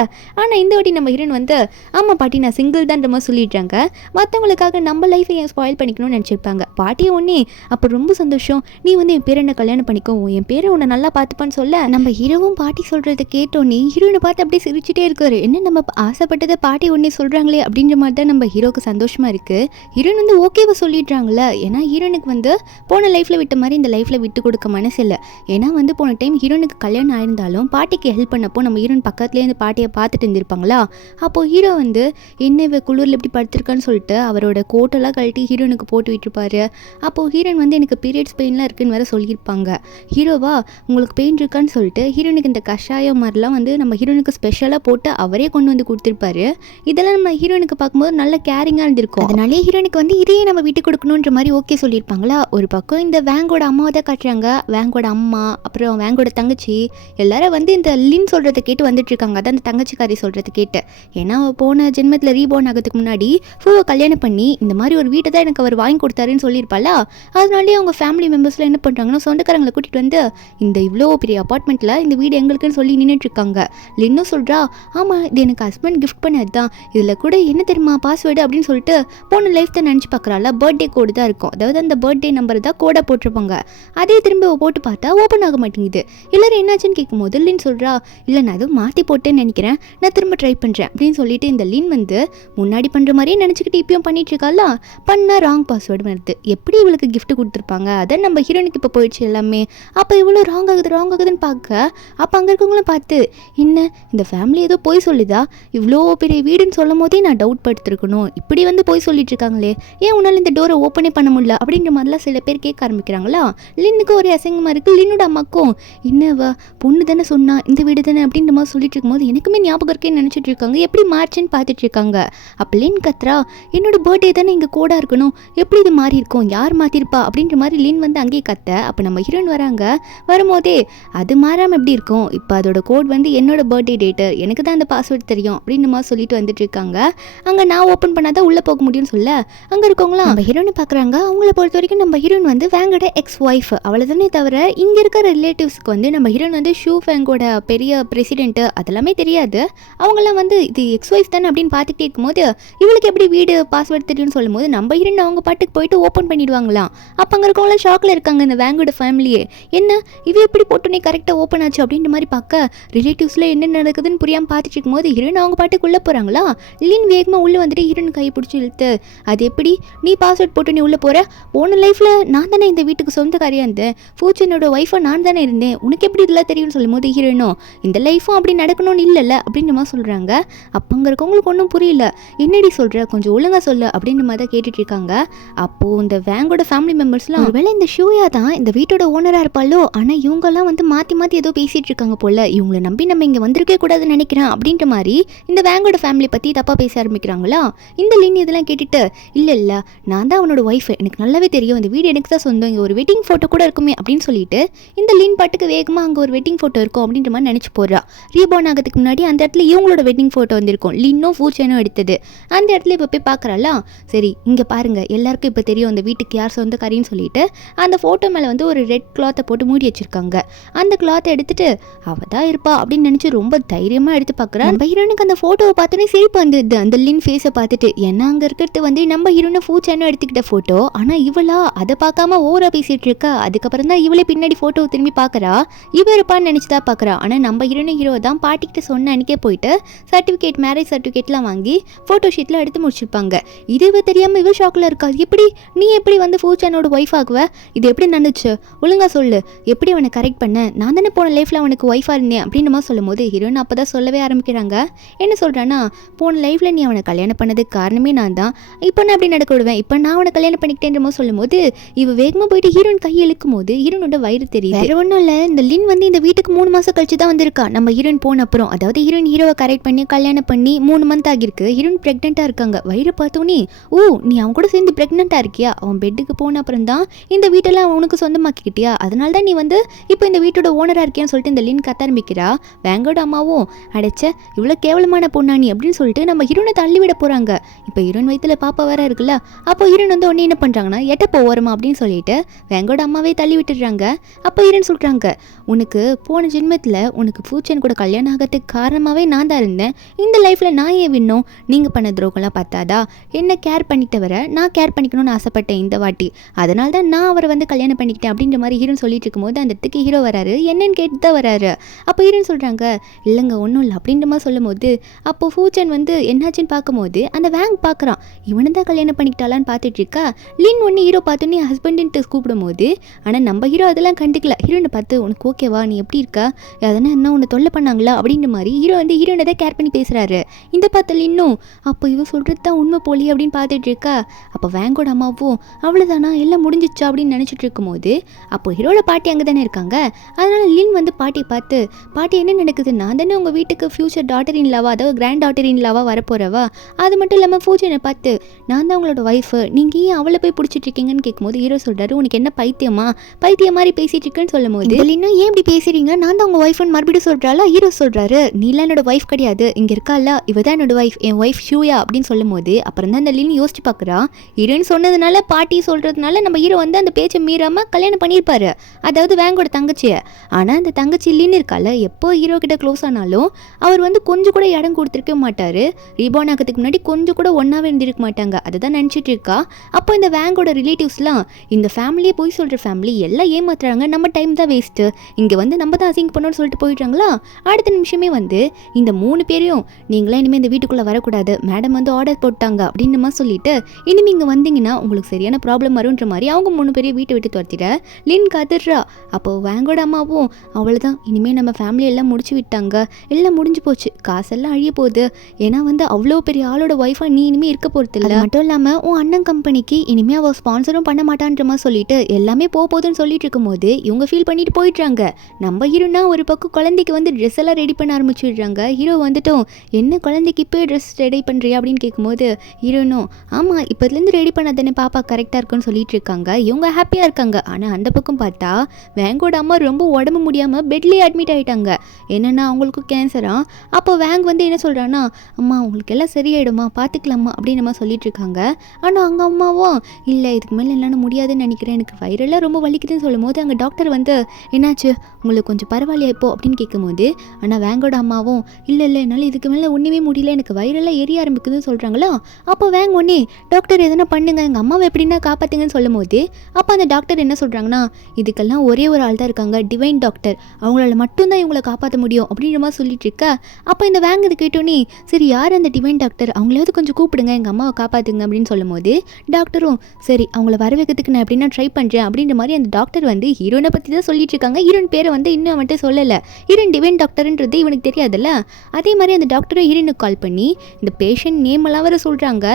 ஆனால் இந்த வாட்டி நம்ம ஹீரோன் வந்து ஆமாம் பாட்டி நான் சிங்கிள் தான்ற மாதிரி சொல்லிடுறாங்க. மற்றவங்களுக்காக நம்ம லைஃப்பை ஏன் ஸ்பாயில் பண்ணிக்கணும்னு நினச்சிருப்பாங்க. பாட்டியை ஒன்றே அப்போ ரொம்ப சந்தோஷம், நீ வந்து என் பேரை என்ன கல்யாணம் பண்ணிக்கோ, என் பேரை உன்னை நல்லா பார்த்துப்பான்னு சொல்ல நம்ம ஹீரோவும் பாட்டி சொல்கிறத கேட்டோன்னே ஹீரோனை பார்த்து அப்படியே சிரிச்சுட்டே இருக்காரு. என்ன நம்ம ஆசைப்பட்டதை பாட்டி ஒன்றே சொல்கிறாங்களே அப்படின்ற மாதிரி தான் நம்ம ஹீரோக்கு சந்தோஷமாக இருக்குது. ஹீரோயின் வந்து ஓகேவா சொல்லிடுறாங்களே, ஏன்னா ஹீரோனுக்கு வந்து போன லைஃப்பில் விட்ட மாதிரி இந்த லைஃப்பில் விட்டு கொடுக்க மனசு இல்லை. ஏன்னா வந்து போன டைம் ஹீரோனுக்கு கல்யாணம் ஆயிருந்தாலும் பாட்டிக்கு ஹெல்ப் பண்ணப்போ நம்ம ஹீரோயின் பக்கத்துலேயே இந்த பாட்டியை பார்த்துட்டு இருந்திருப்பாங்களா. அப்போது ஹீரோ வந்து என்ன இவ குளிரில் எப்படி படுத்திருக்கான்னு சொல்லிட்டு அவரோட கோட்டெல்லாம் கழட்டி ஹீரோனுக்கு போட்டு விட்டுருப்பாரு. அப்போது ஹீரோயின் வந்து எனக்கு பீரியட்ஸ் பெயின்லாம் இருக்குன்னு வேறு சொல்லியிருப்பாங்க. ஹீரோவா உங்களுக்கு பெயின் இருக்கான்னு சொல்லிட்டு ஹீரோனுக்கு இந்த கஷாயம் மாதிரிலாம் வந்து நம்ம ஹீரோனுக்கு ஸ்பெஷலாக போட்டு அவரே கொண்டு வந்து கொடுத்துருப்பாரு. இதெல்லாம் நம்ம ஹீரோனுக்கு பார்க்கும்போது நல்ல கேரிங்காக இருந்திருக்கும். அதனாலே ஹீரோனுக்கு வந்து இதையே நம்ம விட்டு கொடுக்கணுன்ற மாதிரி ஓகே சொல்லியிருப்பாங்களா. ஒரு பக்கம் இந்த வேங்கோட அம்மாவை தான் காட்டுறாங்க, வேங்கோட அம்மா அப்புறம் வேங்கோட தங்கச்சி எல்லாரும் வந்து இந்த லின் சொல்கிறத கேட்டு வந்துட்டு இருக்காங்க. அதான் அந்த தங்கச்சிக்காரி சொல்கிறது கேட்டு, ஏன்னா போன ஜென்மத்தில் ரீபார்ன் ஆகிறதுக்கு முன்னாடி ஃபூவை கல்யாணம் பண்ணி இந்த மாதிரி ஒரு வீட்டை தான் எனக்கு அவர் வாங்கி கொடுத்தாருன்னு சொல்லியிருப்பாளா. அதனாலேயே அவங்க ஃபேமிலி மெம்பர்ஸில் என்ன பண்ணுறாங்கன்னா சொந்தக்காரங்களை கூட்டிகிட்டு வந்து இந்த இவ்வளோ பெரிய அப்பார்ட்மெண்ட்டில் இந்த வீடு எங்களுக்குன்னு சொல்லி நின்றுட்டுருக்காங்க. லின்னும் சொல்கிறா ஆமாம் இது எனக்கு ஹஸ்பண்ட் கிஃப்ட் பண்ணது தான், இதில் கூட என்ன தெரியுமா பாஸ்வேர்டு அப்படின்னு சொல்லிட்டு போன லைஃப் தான் நினச்சி பார்க்குறாள். பர்த்டே கோடு தான் இருக்கும், அதாவது அந்த பர்த்டே நம்பர் தான் கோடாக போட்டிருப்பாங்க. அதே திரும்ப போட்டு பார்த்தா ஓப்பன் ஆக மாட்டேங்குது. எல்லோரும் என்னாச்சுன்னு கேட்கும்போது லின் சொல்கிறா இல்லை நான் அதுவும் மாற்றி போட்டேன்னு நினைக்கிறேன், நான் திரும்ப ட்ரை பண்ணுறேன் அப்படின்னு சொல்லிட்டு இந்த லின் வந்து முன்னாடி பண்ணுற மாதிரியே நினச்சிக்கிட்டு இப்பயும் பண்ணிட்டு இருக்காளா. பண்ணால் ராங் பாஸ்வேர்டு வருது. எப்படி இவளுக்கு கிஃப்ட் கொடுத்துருப்பாங்க, அதான் நம்ம ஹீரோனுக்கு இப்போ போயிடுச்சு எல்லாமே. அப்போ இவ்வளோ ராங் ஆகுதுன்னு பார்க்க அப்போ அங்கே இருக்கவங்களும் பார்த்து என்ன இந்த ஃபேமிலி ஏதோ போய் சொல்லுதா, இவ்வளோ பெரிய வீடுன்னு சொல்லும் போதே நான் டவுட் படுத்திருக்கணும், இப்படி வந்து போய் சொல்லிட்டு இருக்காங்களே, ஏன் உன்னால் இந்த டோரை ஓப்பனே பண்ண முடியல அப்படின்ற மாதிரிலாம் சில பேர் கேட்க ஆரம்பிக்கிறாங்களா. லின்னுக்கு ஒரு அசிங்கமாக இருக்குது, லின்னோட அம்மாக்கும் என்னவா பொண்ணு தானே சொன்னா இந்த வீடு தானே அப்படின்ற மாதிரி சொல்லிட்டு இருக்கும்போது எனக்குமே ஞாபகம் இருக்கேன்னு நினச்சிட்டு இருக்காங்க. எப்படி மார்ச்சுன்னு பார்த்துட்டு இருக்காங்க. அப்போ லின் கத்ரா என்னோட பர்த்டே தானே இங்கே கோடாக இருக்கணும், எப்படி இது மாறி இருக்கும், யார் மாற்றிருப்பா அப்படின்ற மாதிரி லின் வந்து அங்கேயே கத்த. அப்போ நம்ம ஹீரோயின் வராங்க, வரும்போதே அது மாறாமல் எப்படி இருக்கும், இப்போ அதோட கோட் வந்து என்னோட பர்த்டே டேட்டு, எனக்கு தான் அந்த பாஸ்வேர்டு தெரியும் அப்படின்ற மாதிரி சொல்லிட்டு வந்துட்டு இருக்காங்க. அங்கே நான் ஓப்பன் பண்ணாதான் உள்ளே போக முடியும்னு சொல்ல அங்கே இருக்கவங்களாம் நம்ம ஹீரோனை பார்க்குறாங்க. அவங்கள பொறுத்த வரைக்கும் நம்ம ஹீரோயின் வந்து வேங்கோட எக்ஸ் ஒய்ஃப் அவ்வளோதானே தவிர இங்கே இருக்கிற ரிலேட்டிவ்ஸ்க்கு வந்து நம்ம ஹீரோயின் வந்து ஷூ வேங்கோட பெரிய பிரசிடென்ட்டு அதெல்லாமே தெரியாது. அவங்களாம் வந்து இது எக்ஸ் ஒய்ஃப் தானே அப்படின்னு பார்த்துக்கிட்டே இருக்கும்போது இவளுக்கு எப்படி வீடு பாஸ்வேர்டு தெரியும்னு சொல்லும்போது நம்ம ஹீரோயின் அவங்க பாட்டுக்கு போயிட்டு ஓப்பன் பண்ணிடுவாங்களாம். அப்போ அங்கே இருக்கவங்களாம் ஷாக்கில் இருக்காங்க இந்த வேங்கோட ஃபேமிலியே, என்ன இவ எப்படி போட்டோன்னே கரெக்டாக ஓப்பன் ஆச்சு அப்படின்ற மாதிரி பார்க்க ரிலேட்டிவ்ஸில் என்ன நடக்குதுன்னு புரியாமல் பார்த்துட்டு இருக்கும்போது ஹீரோயின் அவங்க பாட்டுக்கு போகிறாங்களா. லின் வேகமாக உள்ளே வந்துட்டு ஹீரோயின் கையை பிடிச்சி இழுத்து அது எப்படி நீ பாஸ்வேர்ட் போட்டு நீ உள்ளே போகிற, போன லைஃப்பில் நான் தானே இந்த வீட்டுக்கு சொந்தக்காரியாக இருந்தேன், இருந்தேன், ஃபியூச்சனோட ஒய்ஃபா நான் தானே இருந்தேன், உனக்கு எப்படி இதெல்லாம் தெரியும்னு சொல்லும்போது ஹீரோயினும் இந்த லைஃப்பும் அப்படி நடக்கணும்னு இல்லைல்ல அப்படின்ற மாதிரி சொல்கிறாங்க. அப்போ அங்கே இருக்கவங்களுக்கு ஒன்றும் புரியல, என்னடி சொல்கிற, கொஞ்சம் ஒழுங்காக சொல்லு அப்படின்ற மாதிரி தான் கேட்டுட்டு இருக்காங்க. அப்போது இந்த வேங்கோட ஃபேமிலி மெம்பர்ஸ்லாம் ஒருவேளை இந்த ஷூயா தான் இந்த வீட்டோட ஓனராக இருப்பாளோ, ஆனால் இவங்கெல்லாம் வந்து மாற்றி மாற்றி ஏதோ பேசிகிட்டு இருக்காங்க போல், இவங்களை நம்பி நம்ம இங்கே வந்திருக்கே கூடாதுன்னு நினைக்கிறேன் அப்படின்ற மாதிரி இந்த வேங்கோட ஃபேமிலி பற்றி தப்பாக பேச ஆரம்பிக்கிறாங்களா. இந்த லின் இதெல்லாம் கேட்டுட்டு இல்லை நான் தான் அவனோட ஒய்ஃபு, எனக்கு நல்லாவே தெரியும், இந்த வீடு எனக்கு தான் சொந்தம், இங்கே ஒரு வெட்டிங் ஃபோட்டோ கூட இருக்குமே அப்படின்னு சொல்லிட்டு இந்த லின் பாட்டுக்கு வேகமாக அங்கே ஒரு வெட்டிங் ஃபோட்டோ இருக்கும் அப்படின்ற மாதிரி நினச்சி போடுறா. ரீபார்ன் ஆகிறதுக்கு முன்னாடி அந்த இடத்துல இவங்களோட வெட்டிங் ஃபோட்டோ வந்திருக்கும், லின்னும் ஃபியூச்சனும் எடுத்தது. அந்த இடத்துல இப்போ போய் பார்க்குறாளா, சரி இங்கே பாருங்கள் எல்லாருக்கும் இப்போ தெரியும் அந்த வீட்டுக்கு யார் சொந்தக்காரின்னு சொல்லிட்டு அந்த ஃபோட்டோ மேலே வந்து ஒரு ரெட் கிளாத்தை போட்டு மூடி வச்சிருக்காங்க. அந்த கிளாத்தை எடுத்துட்டு அவ தான் இருப்பா அப்படின்னு நினச்சி ரொம்ப தைரியமாக எடுத்து பார்க்குறா. நம்ம ஹீரோனுக்கு அந்த ஃபோட்டோவை பார்த்தோன்னே சிரிப்பு வந்துடுது அந்த லின் ஃபேஸை பார்த்துட்டு. ஏன்னா அங்கே இருக்கிறது வந்து நம்ம ஹீரோனை ஃபியூச்சர்னு எடுத்துக்கிட்ட ஃபோட்டோ, ஆனால் இவளா அதை பார்க்காம ஓவரா பேசிகிட்டு இருக்கா. அதுக்கப்புறம் தான் இவளே பின்னாடி ஃபோட்டோவை திரும்பி பார்க்குறா, இவ இருப்பான்னு நினச்சி தான் பார்க்குறா. ஆனால் நம்ம ஹீரோ தான் பாட்டிக்கிட்ட சொன்ன அன்றைக்கே போயிட்டு சர்டிஃபிகேட், மேரேஜ் சர்டிஃபிகேட்லாம் வாங்கி ஃபோட்டோ ஷீட்டில் எடுத்து முடிச்சிருப்பாங்க. இது இவ தெரியாமல் இவ ஷாக்கில் இருக்கா, எப்படி நீ எப்படி வந்து ஃபியூச்சனோட ஒய்ஃப் ஆகுவ, இது எப்படி நடந்துச்சு ஒழுங்காக சொல்லு, எப்படி அவனை கரெக்ட் பண்ண, நான் தானே போன லைஃப்பில் அவனுக்கு ஒய்ஃபாக இருந்தேன் அப்படின்னு மாதிரி சொல்லும் போது ஹீரோயின் அப்போ தான் சொல்லவே ஆரம்பிக்கிறாங்க. என்ன சொல்கிறான்னா, போன லைஃப்பில் நீ அவனை கல்யாணம் பண்ணதுக்கு காரணமே நான் தான், இப்போ நான் அப்படி நடக்க விடுவேன், இப்போ நான் அவனை கல்யாணம் பண்ணிக்கிட்டேன்ற மாதிரி சொல்லும் போது இவ வேகமாக போயிட்டு ஹீரோயின் கையை இழுக்கும் போது ஹீரோனோட வயிறு தெரியுது. வேற ஒன்றும் இல்லை, இந்த லின் வந்து இந்த வீட்டுக்கு 3 மாதம் கழிச்சு தான் வந்திருக்கா நம்ம ஹீரோயின் போன அப்புறம். அதாவது ஹீரோயின் ஹீரோவை கரெக்ட் பண்ணி கல்யாணம் பண்ணி 3 மந்த் ஆகிருக்கு. ஹீரோயின் ப்ரெக்னெண்ட்டாக இருக்காங்க. வயிறு பார்த்தோன்னே ஓ நீ அவன் கூட சேர்ந்து ப்ரெக்னெண்ட்டாக இருக்கியா, அவன் பெட்டுக்கு போன அப்புறம் தான் இந்த வீட்டெல்லாம் அவனுக்கு சொந்தமாக்கிக்கிட்டியா, அதனால தான் நீ வந்து இப்போ இந்த வீட்டோட ஓனராக இருக்கியான்னு சொல்லிட்டு இந்த லின் கத்த ஆரம்பிக்கிறா. வேங்கோட அம்மாவும் அடைச்ச இவ்வளோ கேவலமான பொண்ணா நீ அப்படின்னு சொல்லிட்டு நம்ம ஹீரோனை தள்ளி விட போகிறாங்க. இப்போ ஹீரோயின் வயிற்றுல பாப்பா வேற இருக்குல்ல, அப்போ ஹீரோன் வந்து ஒன்று என்ன பண்ணுறாங்கன்னா எட்ட போகிறோமா அப்படின்னு சொல்லிட்டு வேங்கோட அம்மாவே தள்ளி விட்டுடுறாங்க. அப்போ ஹீரோன் சொல்கிறாங்க, உனக்கு போன ஜென்மத்தில் உனக்கு ஃபியூச்சர் கூட கல்யாணம் ஆகிறதுக்கு காரணமாகவே நான் தான் இருந்தேன், இந்த லைஃப்பில் நான் ஏன் வின்னும், நீங்கள் பண்ண துரோகம்லாம் பார்த்தாதா, என்ன கேர் பண்ணிக்கிட்ட வர நான் கேர் பண்ணிக்கணும்னு ஆசைப்பட்டேன் இந்த வாட்டி, அதனால தான் நான் அவரை வந்து கல்யாணம் பண்ணிக்கிட்டேன் அப்படின்ற மாதிரி ஹீரோன் சொல்லிட்டு இருக்கும்போது அந்த இடத்துக்கு ஹீரோ வராரு. என்னன்னு கேட்டு தான் வராரு. அப்போ ஹீரோன் சொல்கிறாங்க இல்லைங்க ஒன்றும் இல்லை அப்படின்ற மாதிரி சொல்லும் போது அப்போது ஃபியூச்சர் வந்து என்னாச்சுன்னு பார்க்கும்போது அந்த வேங் பார்க்குறான், இவனை தான் கல்யாணம் பண்ணிக்கிட்டாலான்னு பார்த்துட்டு இருக்கா. லின் ஒன்று ஹீரோ பார்த்தோன்னே ஹஸ்பண்டுன்ட்டு கூப்பிடும் போது ஆனால் நம்ம ஹீரோ அதெல்லாம் கண்டுக்கல. ஹீரோனை பார்த்து உனக்கு ஓகேவா, நீ எப்படி இருக்கா, அதனால் என்ன உன்னை தொல்லை பண்ணாங்களா அப்படின்ற மாதிரி ஹீரோ வந்து ஹீரோனை தான் கேர் பண்ணி பேசுகிறாரு. இந்த பார்த்து லின்னும் அப்போ இவ சொல்கிறது தான் உண்மை போலி அப்படின்னு பார்த்துட்டு இருக்கா. அப்போ வேங்கோட அம்மாவும் அவ்வளோதானா எல்லாம் முடிஞ்சிச்சா அப்படின்னு நினச்சிட்டு இருக்கும்போது அப்போ ஹீரோட பாட்டி அங்கே தானே இருக்காங்க. அதனால் லின் வந்து பாட்டியை பார்த்து பாட்டி என்ன நடக்குது, நான் தானே உங்கள் வீட்டுக்கு ஃபியூச்சர் டாட்டர் இன் லாவா, அதாவது கிராண்ட் டாட்டர் இன் லாவா வரப்போகிறவா, அது மட்டும் இல்லாமல் ஃபியூச்சரை பார்த்து நான் தான் உங்களோட ஒய்ஃபு, நீங்கள் ஏன் அவளை போய் பிடிச்சிட்டு இருக்கீங்கன்னு கேட்கும்போது ஹீரோ சொல்கிறாரு, உனக்கு என்ன பைத்தியமா, பைத்தியம் மாதிரி பேசிட்டு இருக்குன்னு சொல்லும் போது இன்னும் ஏன் இப்படி பேசுறீங்க, நான் தான் உங்கள் ஒய்ஃப்னு மறுபடியும் சொல்கிறாளா. ஹீரோ சொல்கிறாரு, நீலாம் என்னோட ஒய்ஃப் கிடையாது, இங்கே இருக்கால இவ தான் என்னோட ஒய்ஃப், என் ஒய்ஃப் ஷூயா அப்படின்னு சொல்லும் போது அப்புறம் தான் அந்த லின் யோசிச்சு பார்க்குறா, ஹீரோயின் சொன்னதுனால பாட்டி சொல்கிறதுனால நம்ம ஹீரோ வந்து அந்த பேச்சை மீறாமல் கல்யாணம் பண்ணியிருப்பாரு, அதாவது வேங்கோட தங்கச்சியை. ஆனால் அந்த தங்கச்சி லின் இருக்கால எப்போ ஹீரோ கிட்ட க்ளோஸ் ஆனாலும் அவர் வந்து கொஞ்சம் கூட இடம் கொடுத்துருக்க மாட்டார், ரீபார்ன் ஆகிறதுக்கு முன்னாடி கொஞ்சம் கூட ஒன்றாவே இருந்திருக்க மாட்டாங்க, அதை தான் நினச்சிட்டு இருக்கா. அப்போ இந்த வேங்கோட ரிலேட்டிவ்ஸ்லாம் இந்த ஃபேமிலியே போய் சொல்கிற ஃபேமிலி எல்லாம் ஏமாத்துறாங்க, நம்ம டைம் தான் வேஸ்ட்டு, இங்கே வந்து நம்ம தான் அசிங்க பண்ணோன்னு சொல்லிட்டு போயிட்டாங்களா. அடுத்த நிமிஷமே வந்து இந்த 3 பேரையும் நீங்களாம் இனிமேல் இந்த வீட்டுக்குள்ளே வரக்கூடாது, மேடம் வந்து ஆர்டர் போட்டாங்க அப்படின்னு மாதிரி சொல்லிட்டு இனிமேல் இங்கே வந்தீங்கன்னா உங்களுக்கு சரியான ப்ராப்ளம் வரும்ன்ற மாதிரி அவங்க 3 பேரையும் வீட்டை விட்டு துரத்திட லின் கதறா. அப்போது வேங்கோட அம்மாவும் அவ்வளோதான் இனிமேல் நம்ம ஃபேமிலி எல்லாம் முடிச்சு விட்டாங்க, எல்லாம் முடிஞ்சு போச்சு, காசெல்லாம் அழிய போகுது, ஏன்னா வந்து அவ்வளோ பெரிய ஆளோட ஒய்ஃபாக நீ இனிமேல் இருக்க போகிறது இல்லை, மட்டும் இல்லாமல் உன் அண்ணன் கம்பெனிக்கு இனிமேல் அவள் ஸ்பான்சரும் பண்ண மாட்டான்ற மாதிரி சொல்லிட்டு எல்லாமே போகுதுன்னு சொல்லிட்டு இருக்கும்போது இவங்க ஃபீல் பண்ணிட்டு போயிடுறாங்க. நம்ம ஹீரோனா ஒரு பக்கம் குழந்தைக்கு வந்து ட்ரெஸ் எல்லாம் ரெடி பண்ண ஆரம்பிச்சிடுறாங்க. ஹீரோ வந்துட்டும் என்ன குழந்தைக்கு இப்போ ட்ரெஸ் ரெடி பண்ணுறியா அப்படின்னு கேட்கும்போது ஹீரோனும் ஆமாம் இப்போதுலேருந்து ரெடி பண்ணாதானே பாப்பா கரெக்டாக இருக்குன்னு சொல்லிட்டு இருக்காங்க. இவங்க ஹாப்பியாக இருக்காங்க. ஆனால் அந்த பக்கம் பார்த்தா வேங்கோட அம்மா ரொம்ப உடம்பு முடியாமல் பெட்லேயே அட்மிட் ஆகிட்டாங்க. என்னென்னா அவங்களுக்கு கேன்சரா. அப்போ வேங் வந்து என்ன சொல்கிறான்னா அம்மா உங்களுக்கு எல்லாம் சரியாயிடுமா பார்த்துக்கலாமா அப்படின்னு நம்ம சொல்லிட்டு இருக்காங்க. ஆனால் அங்கே அம்மாவும் இல்லை இதுக்கு மேலே எல்லாம் முடியாதுன்னு நினைக்கிறேன், எனக்கு வயிறெல்லாம் ரொம்ப வலிக்குதுன்னு சொல்லும் போது அங்கே டாக்டர் வந்து என்னாச்சு உங்களுக்கு கொஞ்சம் பரவாயில்லையா இப்போ அப்படின்னு கேட்கும்போது ஆனால் வேங்கோட அம்மாவும் இல்லை என்னால் இதுக்கு மேலே ஒன்றுமே முடியல, எனக்கு வயிறெல்லாம் எரிய ஆரம்பிக்குதுன்னு சொல்கிறாங்களா. அப்போ வேங் ஒன்னே டாக்டர் எதனா பண்ணுங்க எங்கள் அம்மாவை எப்படின்னா காப்பாற்றுங்கன்னு சொல்லும் போது அப்போ அந்த டாக்டர் என்ன சொல்கிறாங்கன்னா இதுக்கெல்லாம் ஒரே ஒரு ஆள் தான் இருக்காங்க, டிவைன் டாக்டர், அவங்களால மட்டும்தான் இவங்களை காப்பாற்ற முடியும் அப்படின்ற மாதிரி சொல்லிட்டு இருக்கா. அப்போ இந்த வேங் இது கேட்டோன்னே சரி யார் அந்த டிவைன் டாக்டர், அவங்களாவது கொஞ்சம் கூப்பிடுங்க எங்கள் அம்மாவை காப்பாற்றுங்க அப்படின்னு சொல்லும் போது டாக்டரும் சரி அவங்கள வர வைக்கிறதுக்கு நான் எப்படின்னா ட்ரை பண்ணுறேன் அப்படின்ற மாதிரி அந்த டாக்டர் வந்து ஹீரோனை பற்றி தான் சொல்லிட்டு இருக்காங்க. ஹீரோயின் பேரை வந்து இன்னும் அவன்கிட்ட சொல்லலை. ஹீரோயின் டிவைன் டாக்டர்ன்றது இவனுக்கு தெரியாதுல்ல. அதே மாதிரி அந்த டாக்டரை ஹீரோனுக்கு கால் பண்ணி இந்த பேஷண்ட் நேம் எல்லாம் வர சொல்கிறாங்க.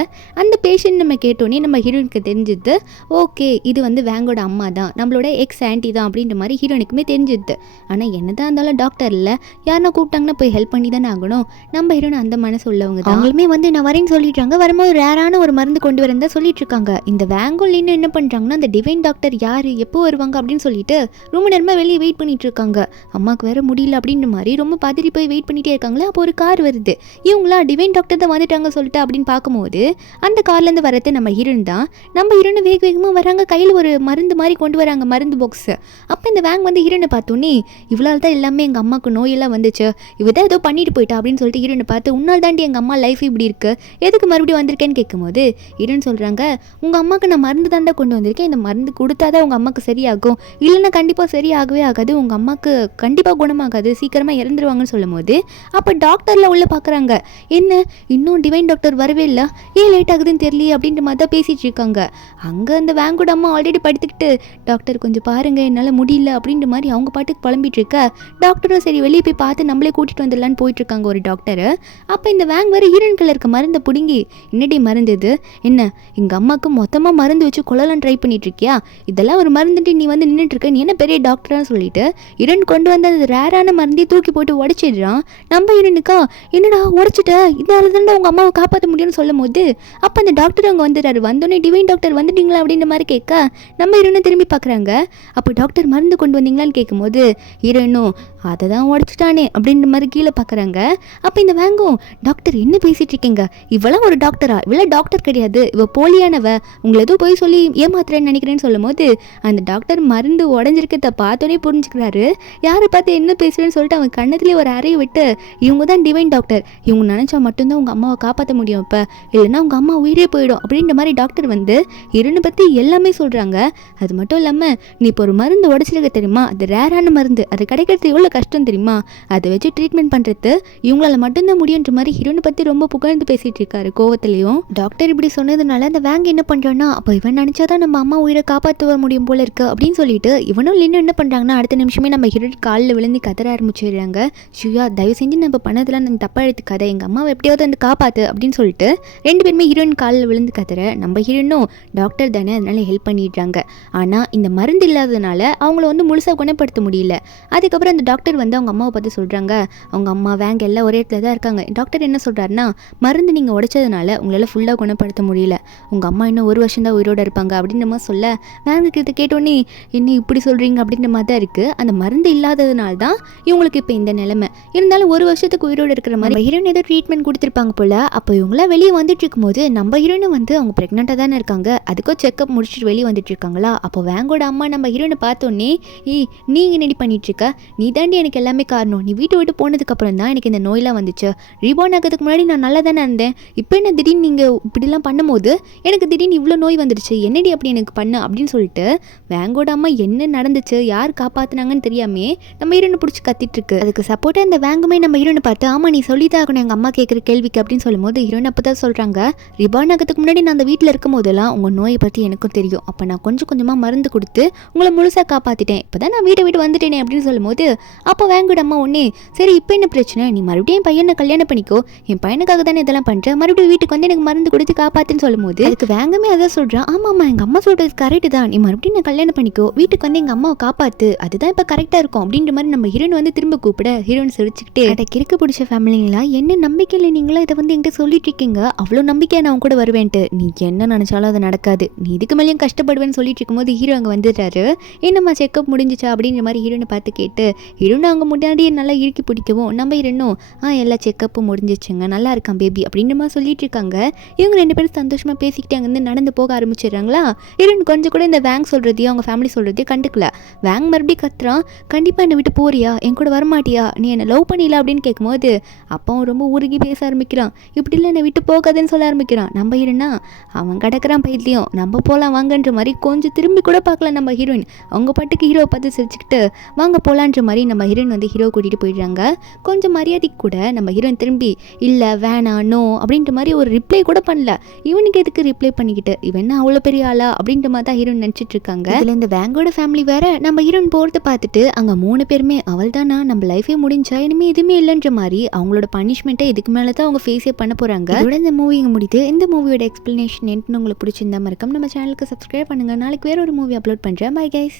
அந்த பேஷண்ட் நம்ம கேட்டோன்னே நம்ம ஹீரோனுக்கு தெரிஞ்சுது, ஓகே இது வந்து வேங்கோட அம்மா தான், நம்மளோட எக்ஸ் ஆன்டி தான் அப்படின்ற மாதிரி ஹீரோனுக்குமே தெரிஞ்சுது. ஆனால் என்னதான் இருந்தாலும் டாக்டர் இல்லை, யாருன்னா கூப்பிட்டாங்கன்னா போய் ஹெல்ப் பண்ணி தானே ஆகணும். நம்ம ஹீரோன் அந்த மனசு உள்ளவங்க தான். அவங்களுமே வந்து நான் வரேன்னு சொல்லிட்டாங்க. வரும்போது ரேரான ஒரு மருந்து கொண்டு வரந்தா சொல்லிட்டு இருக்காங்க. இந்த வேங்கோல் இன்னும் என்ன பண்ணுறாங்கன்னா அந்த டிவைன் டாக்டர் யார் எப்போ வருவாங்க அப்படின்னு சொல்லிட்டு ரொம்ப நேரமாக வெளியே வெயிட் பண்ணிட்டு இருக்காங்க. அம்மாவுக்கு வேற முடியல அப்படின்ற மாதிரி ரொம்ப பதறி போய் வெயிட் பண்ணிட்டே இருக்காங்களே. அப்போ ஒரு கார் வருது. இவங்களா டிவைன் டாக்டர் தான் வந்துட்டாங்க சொல்லிட்டு அப்படின்னு பார்க்கும்போது அந்த கார்லேருந்து வரது நம்ம ஹீரோன் தான். நம்ம ஹீரோனை வேக வேகமாக வராங்க. கையில் ஒரு மருந்து மாதிரி கொண்டு வராங்க, மருந்து பாக்ஸ். அப்போ இந்த வேங் வந்து ஹீரோனை பார்த்தோன்னே இவளால் தான் எல்லாமே எங்கள் அம்மாவுக்கு நோயெல்லாம் வந்துச்சு, இவ தான் ஏதோ பண்ணிட்டு போயிட்டா அப்படின்னு சொல்லிட்டு ஹீரோனை பார்த்து, உன்னால் தாண்டி எங்கள் அம்மா லைஃப் இப்படி இருக்கு, எதுக்கு மறுபடியும் வந்திருக்கேன்னு கேட்கும்போது ஹீரோன் சொல்கிறாங்க, உங்கள் அம்மாவுக்கு நான் மருந்து தாண்டா கொண்டு வந்திருக்கேன், இந்த மருந்து கொடுத்தா தான் உங்கள் அம்மாவுக்கு சரியாகும், இல்லைன்னா கண்டிப்பாக சரியாகவே ஆகாது, உங்கள் அம்மாவுக்கு கண்டிப்பாக குணமாகாது, சீக்கிரமாக இறந்துருவாங்கன்னு சொல்லும் போது அப்போ டாக்டரில் உள்ள பார்க்குறாங்க, என்ன இன்னும் டிவைன் டாக்டர் வரவே இல்லை, ஏன் லேட் ஆகுதுன்னு தெரியல அப்படின்ற மாதிரி தான் பேசிகிட்டு இருக்காங்க. அங்கே அந்த வேங்கோட அம்மா ஆல்ரெடி படுத்துக்கிட்டு, டாக்டர் கொஞ்சம் பாருங்க என்னால் முடியல அப்படின்ற மாதிரி அவங்க பாட்டுக்கு புலம்பிட்டு இருக்க. டாக்டரும் சரி வெளியே போய் பார்த்து நம்மளே கூட்டிகிட்டு வந்துடலான்னு போயிட்டு இருக்காங்க ஒரு டாக்டர். அப்போ இந்த வேங் வேறு ஹீரோயின் கலருக்கு மருந்தை பிடுங்கி, என்னடி மருந்து இது, என்ன எங்கள் அம்மாவுக்கு மொத்தமாக மருந்து வச்சு கொள்ளலாம் ட்ரை பண்ணிட்டு இருக்கியா, இதெல்லாம் ஒரு மருந்துட்டு நீ வந்து நின்றுட்டு இருக்க, நீ என்ன பெரிய டாக்டரான்னு சொல்லிட்டு ஹீரோயின் கொண்டு வந்து அந்த ரேரான மருந்தையும் தூக்கி போட்டு உடச்சிடுறான். நம்ம ஹீரோனுக்கா என்னடா உடச்சிட்ட, இதனால தானே உங்கள் அம்மாவை காப்பாற்ற முடியும்னு சொல்லும் போது அப்போ அந்த டாக்டர் அங்கே வந்துடுறாரு. வந்தோடனே டிவைன் டாக்டர் வந்துட்டீங்களா அப்படின்ற மாதிரி கேட்க நம்ம ஹீரோனை திரும்பி பார்க்குறாங்க. அப்போ டாக்டர் மருந்து கொண்டு வந்தீங்களான்னு கேட்கும்போது ஹீரோயினும் அதை தான் உடச்சிட்டானே அப்படின்ற மாதிரி கீழே பார்க்குறாங்க. அப்போ இந்த வேங்கும், டாக்டர் என்ன பேசிகிட்டு இருக்கீங்க, இவெல்லாம் ஒரு டாக்டரா, இவெல்லாம் டாக்டர் கிடையாது, இவ போலியானவ, உங்களை எதுவும் போய் சொல்லி ஏமாத்துறேன்னு நினைக்கிறேன்னு சொல்லும் போது அந்த டாக்டர் மருந்து உடஞ்சிருக்கிறத பார்த்தோன்னே புரிஞ்சுக்கிறாரு. யாரை பார்த்து என்ன பேசுகிறேன்னு சொல்லிட்டு அவன் கண்ணத்துலேயே ஒரு அறையை விட்டு, இவங்க தான் டிவைன் டாக்டர், இவங்க நினச்சா மட்டும்தான் உங்கள் அம்மாவை காப்பாற்ற முடியும், இப்போ இல்லைன்னா உங்கள் அம்மா உயிரே போயிடும் அப்படின்ற மாதிரி டாக்டர் வந்து ஹீரோனை பற்றி எல்லாமே சொல்கிறாங்க. அது மட்டும் இல்லாமல் நீ இப்போ ஒரு மருந்து உடச்சிருக்க தெரியுமா, அது ரேரான மருந்து, அது கிடைக்கிறது எவ்வளோ கஷ்டம் தெரியுமா, அதை வச்சு ட்ரீட்மெண்ட் பண்ணுறது இவங்களால மட்டும்தான் முடியுன்ற மாதிரி ஹீரோனை பற்றி ரொம்ப புகழ்ந்து பேசிகிட்டு இருக்காரு கோவத்துலேயும். டாக்டர் இப்படி சொன்னதுனால அந்த வேங் என்ன பண்ணுறான்னா, அப்போ இவன் நினச்சாதான் நம்ம அம்மா உயிரை காப்பாற்ற முடியும் போல இருக்கு அப்படின்னு சொல்லிட்டு இவனும் இன்னும் என்ன பண்ணுறாங்கன்னா அடுத்த நிமிஷமே நம்ம ஹீரோயின் காலில் விழுந்து கதற ஆரம்பிச்சிடுறாங்க. ஷியா தயவு செஞ்சு நம்ம பண்ணதெல்லாம் நான் தப்பாக எடுத்துக்காத, எங்கள் அம்மாவை எப்படியாவது வந்து காப்பாற்று அப்படின்னு சொல்லிட்டு ரெண்டு பேருமே ஹீரோயின் காலில் விழுந்து கத்துற. நம்ம ஹீரோயினும் டாக்டர் தானே அதனால ஹெல்ப் பண்ணிடுறாங்க. ஆனால் இந்த மருந்து இல்லாததுனால அவங்கள வந்து முழுசாக குணப்படுத்த முடியல. அதுக்கப்புறம் அந்த டாக்டர் வந்து அவங்க அம்மாவை பார்த்து சொல்கிறாங்க, அவங்க அம்மா வேங்க எல்லாம் ஒரே இடத்துல தான் இருக்காங்க. டாக்டர் என்ன சொல்கிறாருன்னா, மருந்து நீங்கள் உடைச்சதுனால உங்களால் ஃபுல்லாக குணப்படுத்த முடியல, உங்கள் அம்மா இன்னும் 1 வருஷம் தான் உயிரோடு இருப்பாங்க அப்படின்ற மாதிரி சொல்ல, வேங்குக்கு இதை கேட்டோன்னே என்ன இப்படி சொல்கிறீங்க அப்படின்ற மாதிரி தான் இருக்குது. அந்த மருந்து இல்லாததுனால தான் இவங்களுக்கு இப்போ இந்த நிலைமை. இருந்தாலும் 1 வருஷத்துக்கு உயிரோடு இருக்கிற மாதிரி ஹீரோயின் ஏதோ ட்ரீட்மெண்ட் கொடுத்துருப்பாங்க போல். அப்போ இவங்களாம் வெளியே வந்துட்டு இருக்கும்போது நம்ம ஹீரோயினும் வந்து அவங்க ப்ரெக்னெண்ட்டாக தானே இருக்காங்க, அதுக்கும் செக்அப் முடிச்சுட்டு வெளியே வந்துட்டு இருக்காங்களா. அப்போ வேங்கோட அம்மா நம்ம ஹீரோயினை பார்த்தோன்னே, நீ என்னடி பண்ணிட்டு இருக்க, நீ தாண்டி எனக்கு எல்லாமே காரணம், நீ வீட்டை விட்டு போனதுக்கப்புறம் தான் எனக்கு இந்த நோயெல்லாம் வந்துச்சு, ரீபார்ன் ஆகிறதுக்கு முன்னாடி நான் நல்லா தானே இருந்தேன், இப்போ என்ன திடீர்னு நீங்கள் இப்படிலாம் பண்ணும்போது எனக்கு திடீர்னு இவ்வளோ நோய் வந்துடுச்சு, என்னடி அப்படி எனக்கு பண்ண அப்படின்னு சொல்லிட்டு வேங்கோட அம்மா என்ன நடந்துச்சு யார் காப்பாற்றினாங்கன்னு தெரியாமே நம்ம ஹீரோனை பிடிச்சி கத்திட்டு இருக்கு. அதுக்கு சப்போர்ட்டாக இந்த வேங்குமே நம்ம ஹீரோனை பார்த்து, ஆமாம் நீ சொல்லிதான் ஆகணும் எங்கள் அம்மா கேட்குற கேள்விக்கு அப்படின்னு சொல்லும்போது ஹீரோயின் அப்போ தான் சொல்கிறாங்க, ரிபார்ன் ஆகிறதுக்கு முன்னாடி நான் அந்த வீட்டில் இருக்கும் போதெல்லாம் உங்கள் நோயை பற்றி எனக்கும் தெரியும், அப்போ நான் கொஞ்சம் கொஞ்சமாக மருந்து கொடுத்து உங்களை முழுசாக காப்பாற்றிட்டேன், இப்போ தான் நான் வீட்டை விட்டு வந்துட்டேனே அப்படின்னு சொல்லும்போது அப்போ வேங்கோட அம்மா ஒன்னே, சரி இப்போ என்ன பிரச்சனை, நீ மறுபடியும் என் பையனை கல்யாணம் பண்ணிக்கோ, என் பையனுக்காக தானே இதெல்லாம் பண்ணுறேன், மறுபடியும் வீட்டுக்கு வந்து எனக்கு மருந்து கொடுத்து காப்பாற்றுன்னு சொல்லும்போது அதுக்கு வேங்கமே அதான் சொல்கிறான், ஆமாம்மா எங்கள் அம்மா சொல்கிறது கரெக்டு தான், நீ மறுபடியும் நான் கல்யாணம் பண்ணிக்கோ, வீட்டுக்கு வந்து எங்கள் அம்மாவை காப்பாற்று, அதுதான் இப்போ கரெக்டாக இருக்கும் அப்படின்ற மாதிரி நம்ம ஹீரோயின் வந்து திரும்ப கூப்பிட ஹீரோயின் சிரிச்சுக்கிட்டே, அட கிறுக்கு பிடிச்ச ஃபேமிலிங்களா, என்ன நம்பிக்கையில் நீங்களா இதை வந்து என்கிட்ட சொல்லிட்டு இருக்கீங்க, அவ்வளோ நம்பிக்கையை நான் கூட வருவேன்ட்டு, நீ என்ன நினச்சாலும் அது நடக்காது, நீ இதுக்கு மேலேயும் கஷ்டப்படுவேன்னு சொல்லிட்டு இருக்கும்போது ஹீரோ அங்கே வந்துடுறாரு. என்னம்மா செக்அப் முடிஞ்சிச்சா அப்படின்ற மாதிரி ஹீரோனை பார்த்து கேட்டு ஹீரோனை அவங்க முன்னாடியே நல்லா இறுக்கி பிடிக்கவும் நம்ம ஹீரோனும் எல்லா செக்கப்பும் முடிஞ்சிச்சுங்க, நல்லா இருக்கான் பேபி அப்படின்ற மாதிரி சொல்லிட்டு இருக்காங்க. இவங்க 2 பேரும் சந்தோஷமாக பேசிக்கிட்டு அங்கேருந்து நடந்து போக ஆரம்பிச்சிடுறாங்களா. ஹீரோன் கொஞ்சம் கூட இந்த வேங் சொல்கிறதையும் அவங்க ஃபேமிலி சொல்கிறதையும் கண்டுக்கல. வேங் மறுபடியும் கத்துறான், கண்டிப்பாக என்னை விட்டு போறியா, என் கூட வரமாட்டியா, நீ என்னை லவ் பண்ணிடல அப்படின்னு கேட்கும்போது அப்பாவும் ரொம்ப உருகி பேச ஆரம்பிக்கிறான், இப்படிலாம் என்னை விட்டு போகாதுன்னு சொல்ல ஆரம்பிக்கிறான். நம்ம ஹீரோனா அவன் கிடக்கிறான் பைத்தியம், நம்ம போகலாம் வாங்கன்ற மாதிரி கொஞ்சம் திரும்பி கூட பார்க்கல நம்ம ஹீரோயின். அவங்க பாட்டுக்கு ஹீரோவை பார்த்து சிரிச்சுக்கிட்டு வாங்க போகலான்ற மாதிரி நம்ம ஹீரோயின் வந்து ஹீரோ கூட்டிகிட்டு போயிடுறாங்க. கொஞ்சம் மரியாதைக்கு கூட நம்ம ஹீரோயின் திரும்பி இல்லை வேணாம் நோ அப்படின்ற மாதிரி ஒரு ரிப்ளை கூட பண்ணல. இவனுக்கு எதுக்கு ரிப்ளை பண்ணிக்கிட்டு, இவன் என்ன அவ்வளோ பெரிய ஆளா அப்படின்ற மாதிரி தான் ஹீரோயின் நினச்சிட்டு இருக்காங்க. இதுல இந்த வேங்கோட ஃபேமிலி வேற நம்ம ஹீரோயின் போறத பார்த்துட்டு அங்க 3 பேருமே அவள் தானா நம்ம லைஃபே முடிஞ்சா இனிமே எதுவுமே இல்லைன்ற மாதிரி அவங்களோட பனிஷ்மெண்ட்டை இதுக்கு மேலதான் அவங்க ஃபேஸே பண்ண போறாங்க. இதோட இந்த மூவி முடியுது. இந்த மூவியோட எக்ஸ்பிளனேஷன் என்னன்னு உங்களுக்கு பிடிச்சிருந்தா மறக்காம நம்ம சேனலுக்கு சப்ஸ்கிரைப் பண்ணுங்க. நாளைக்கு வேற ஒரு மூவி அப்லோட் பண்றேன். Bye guys.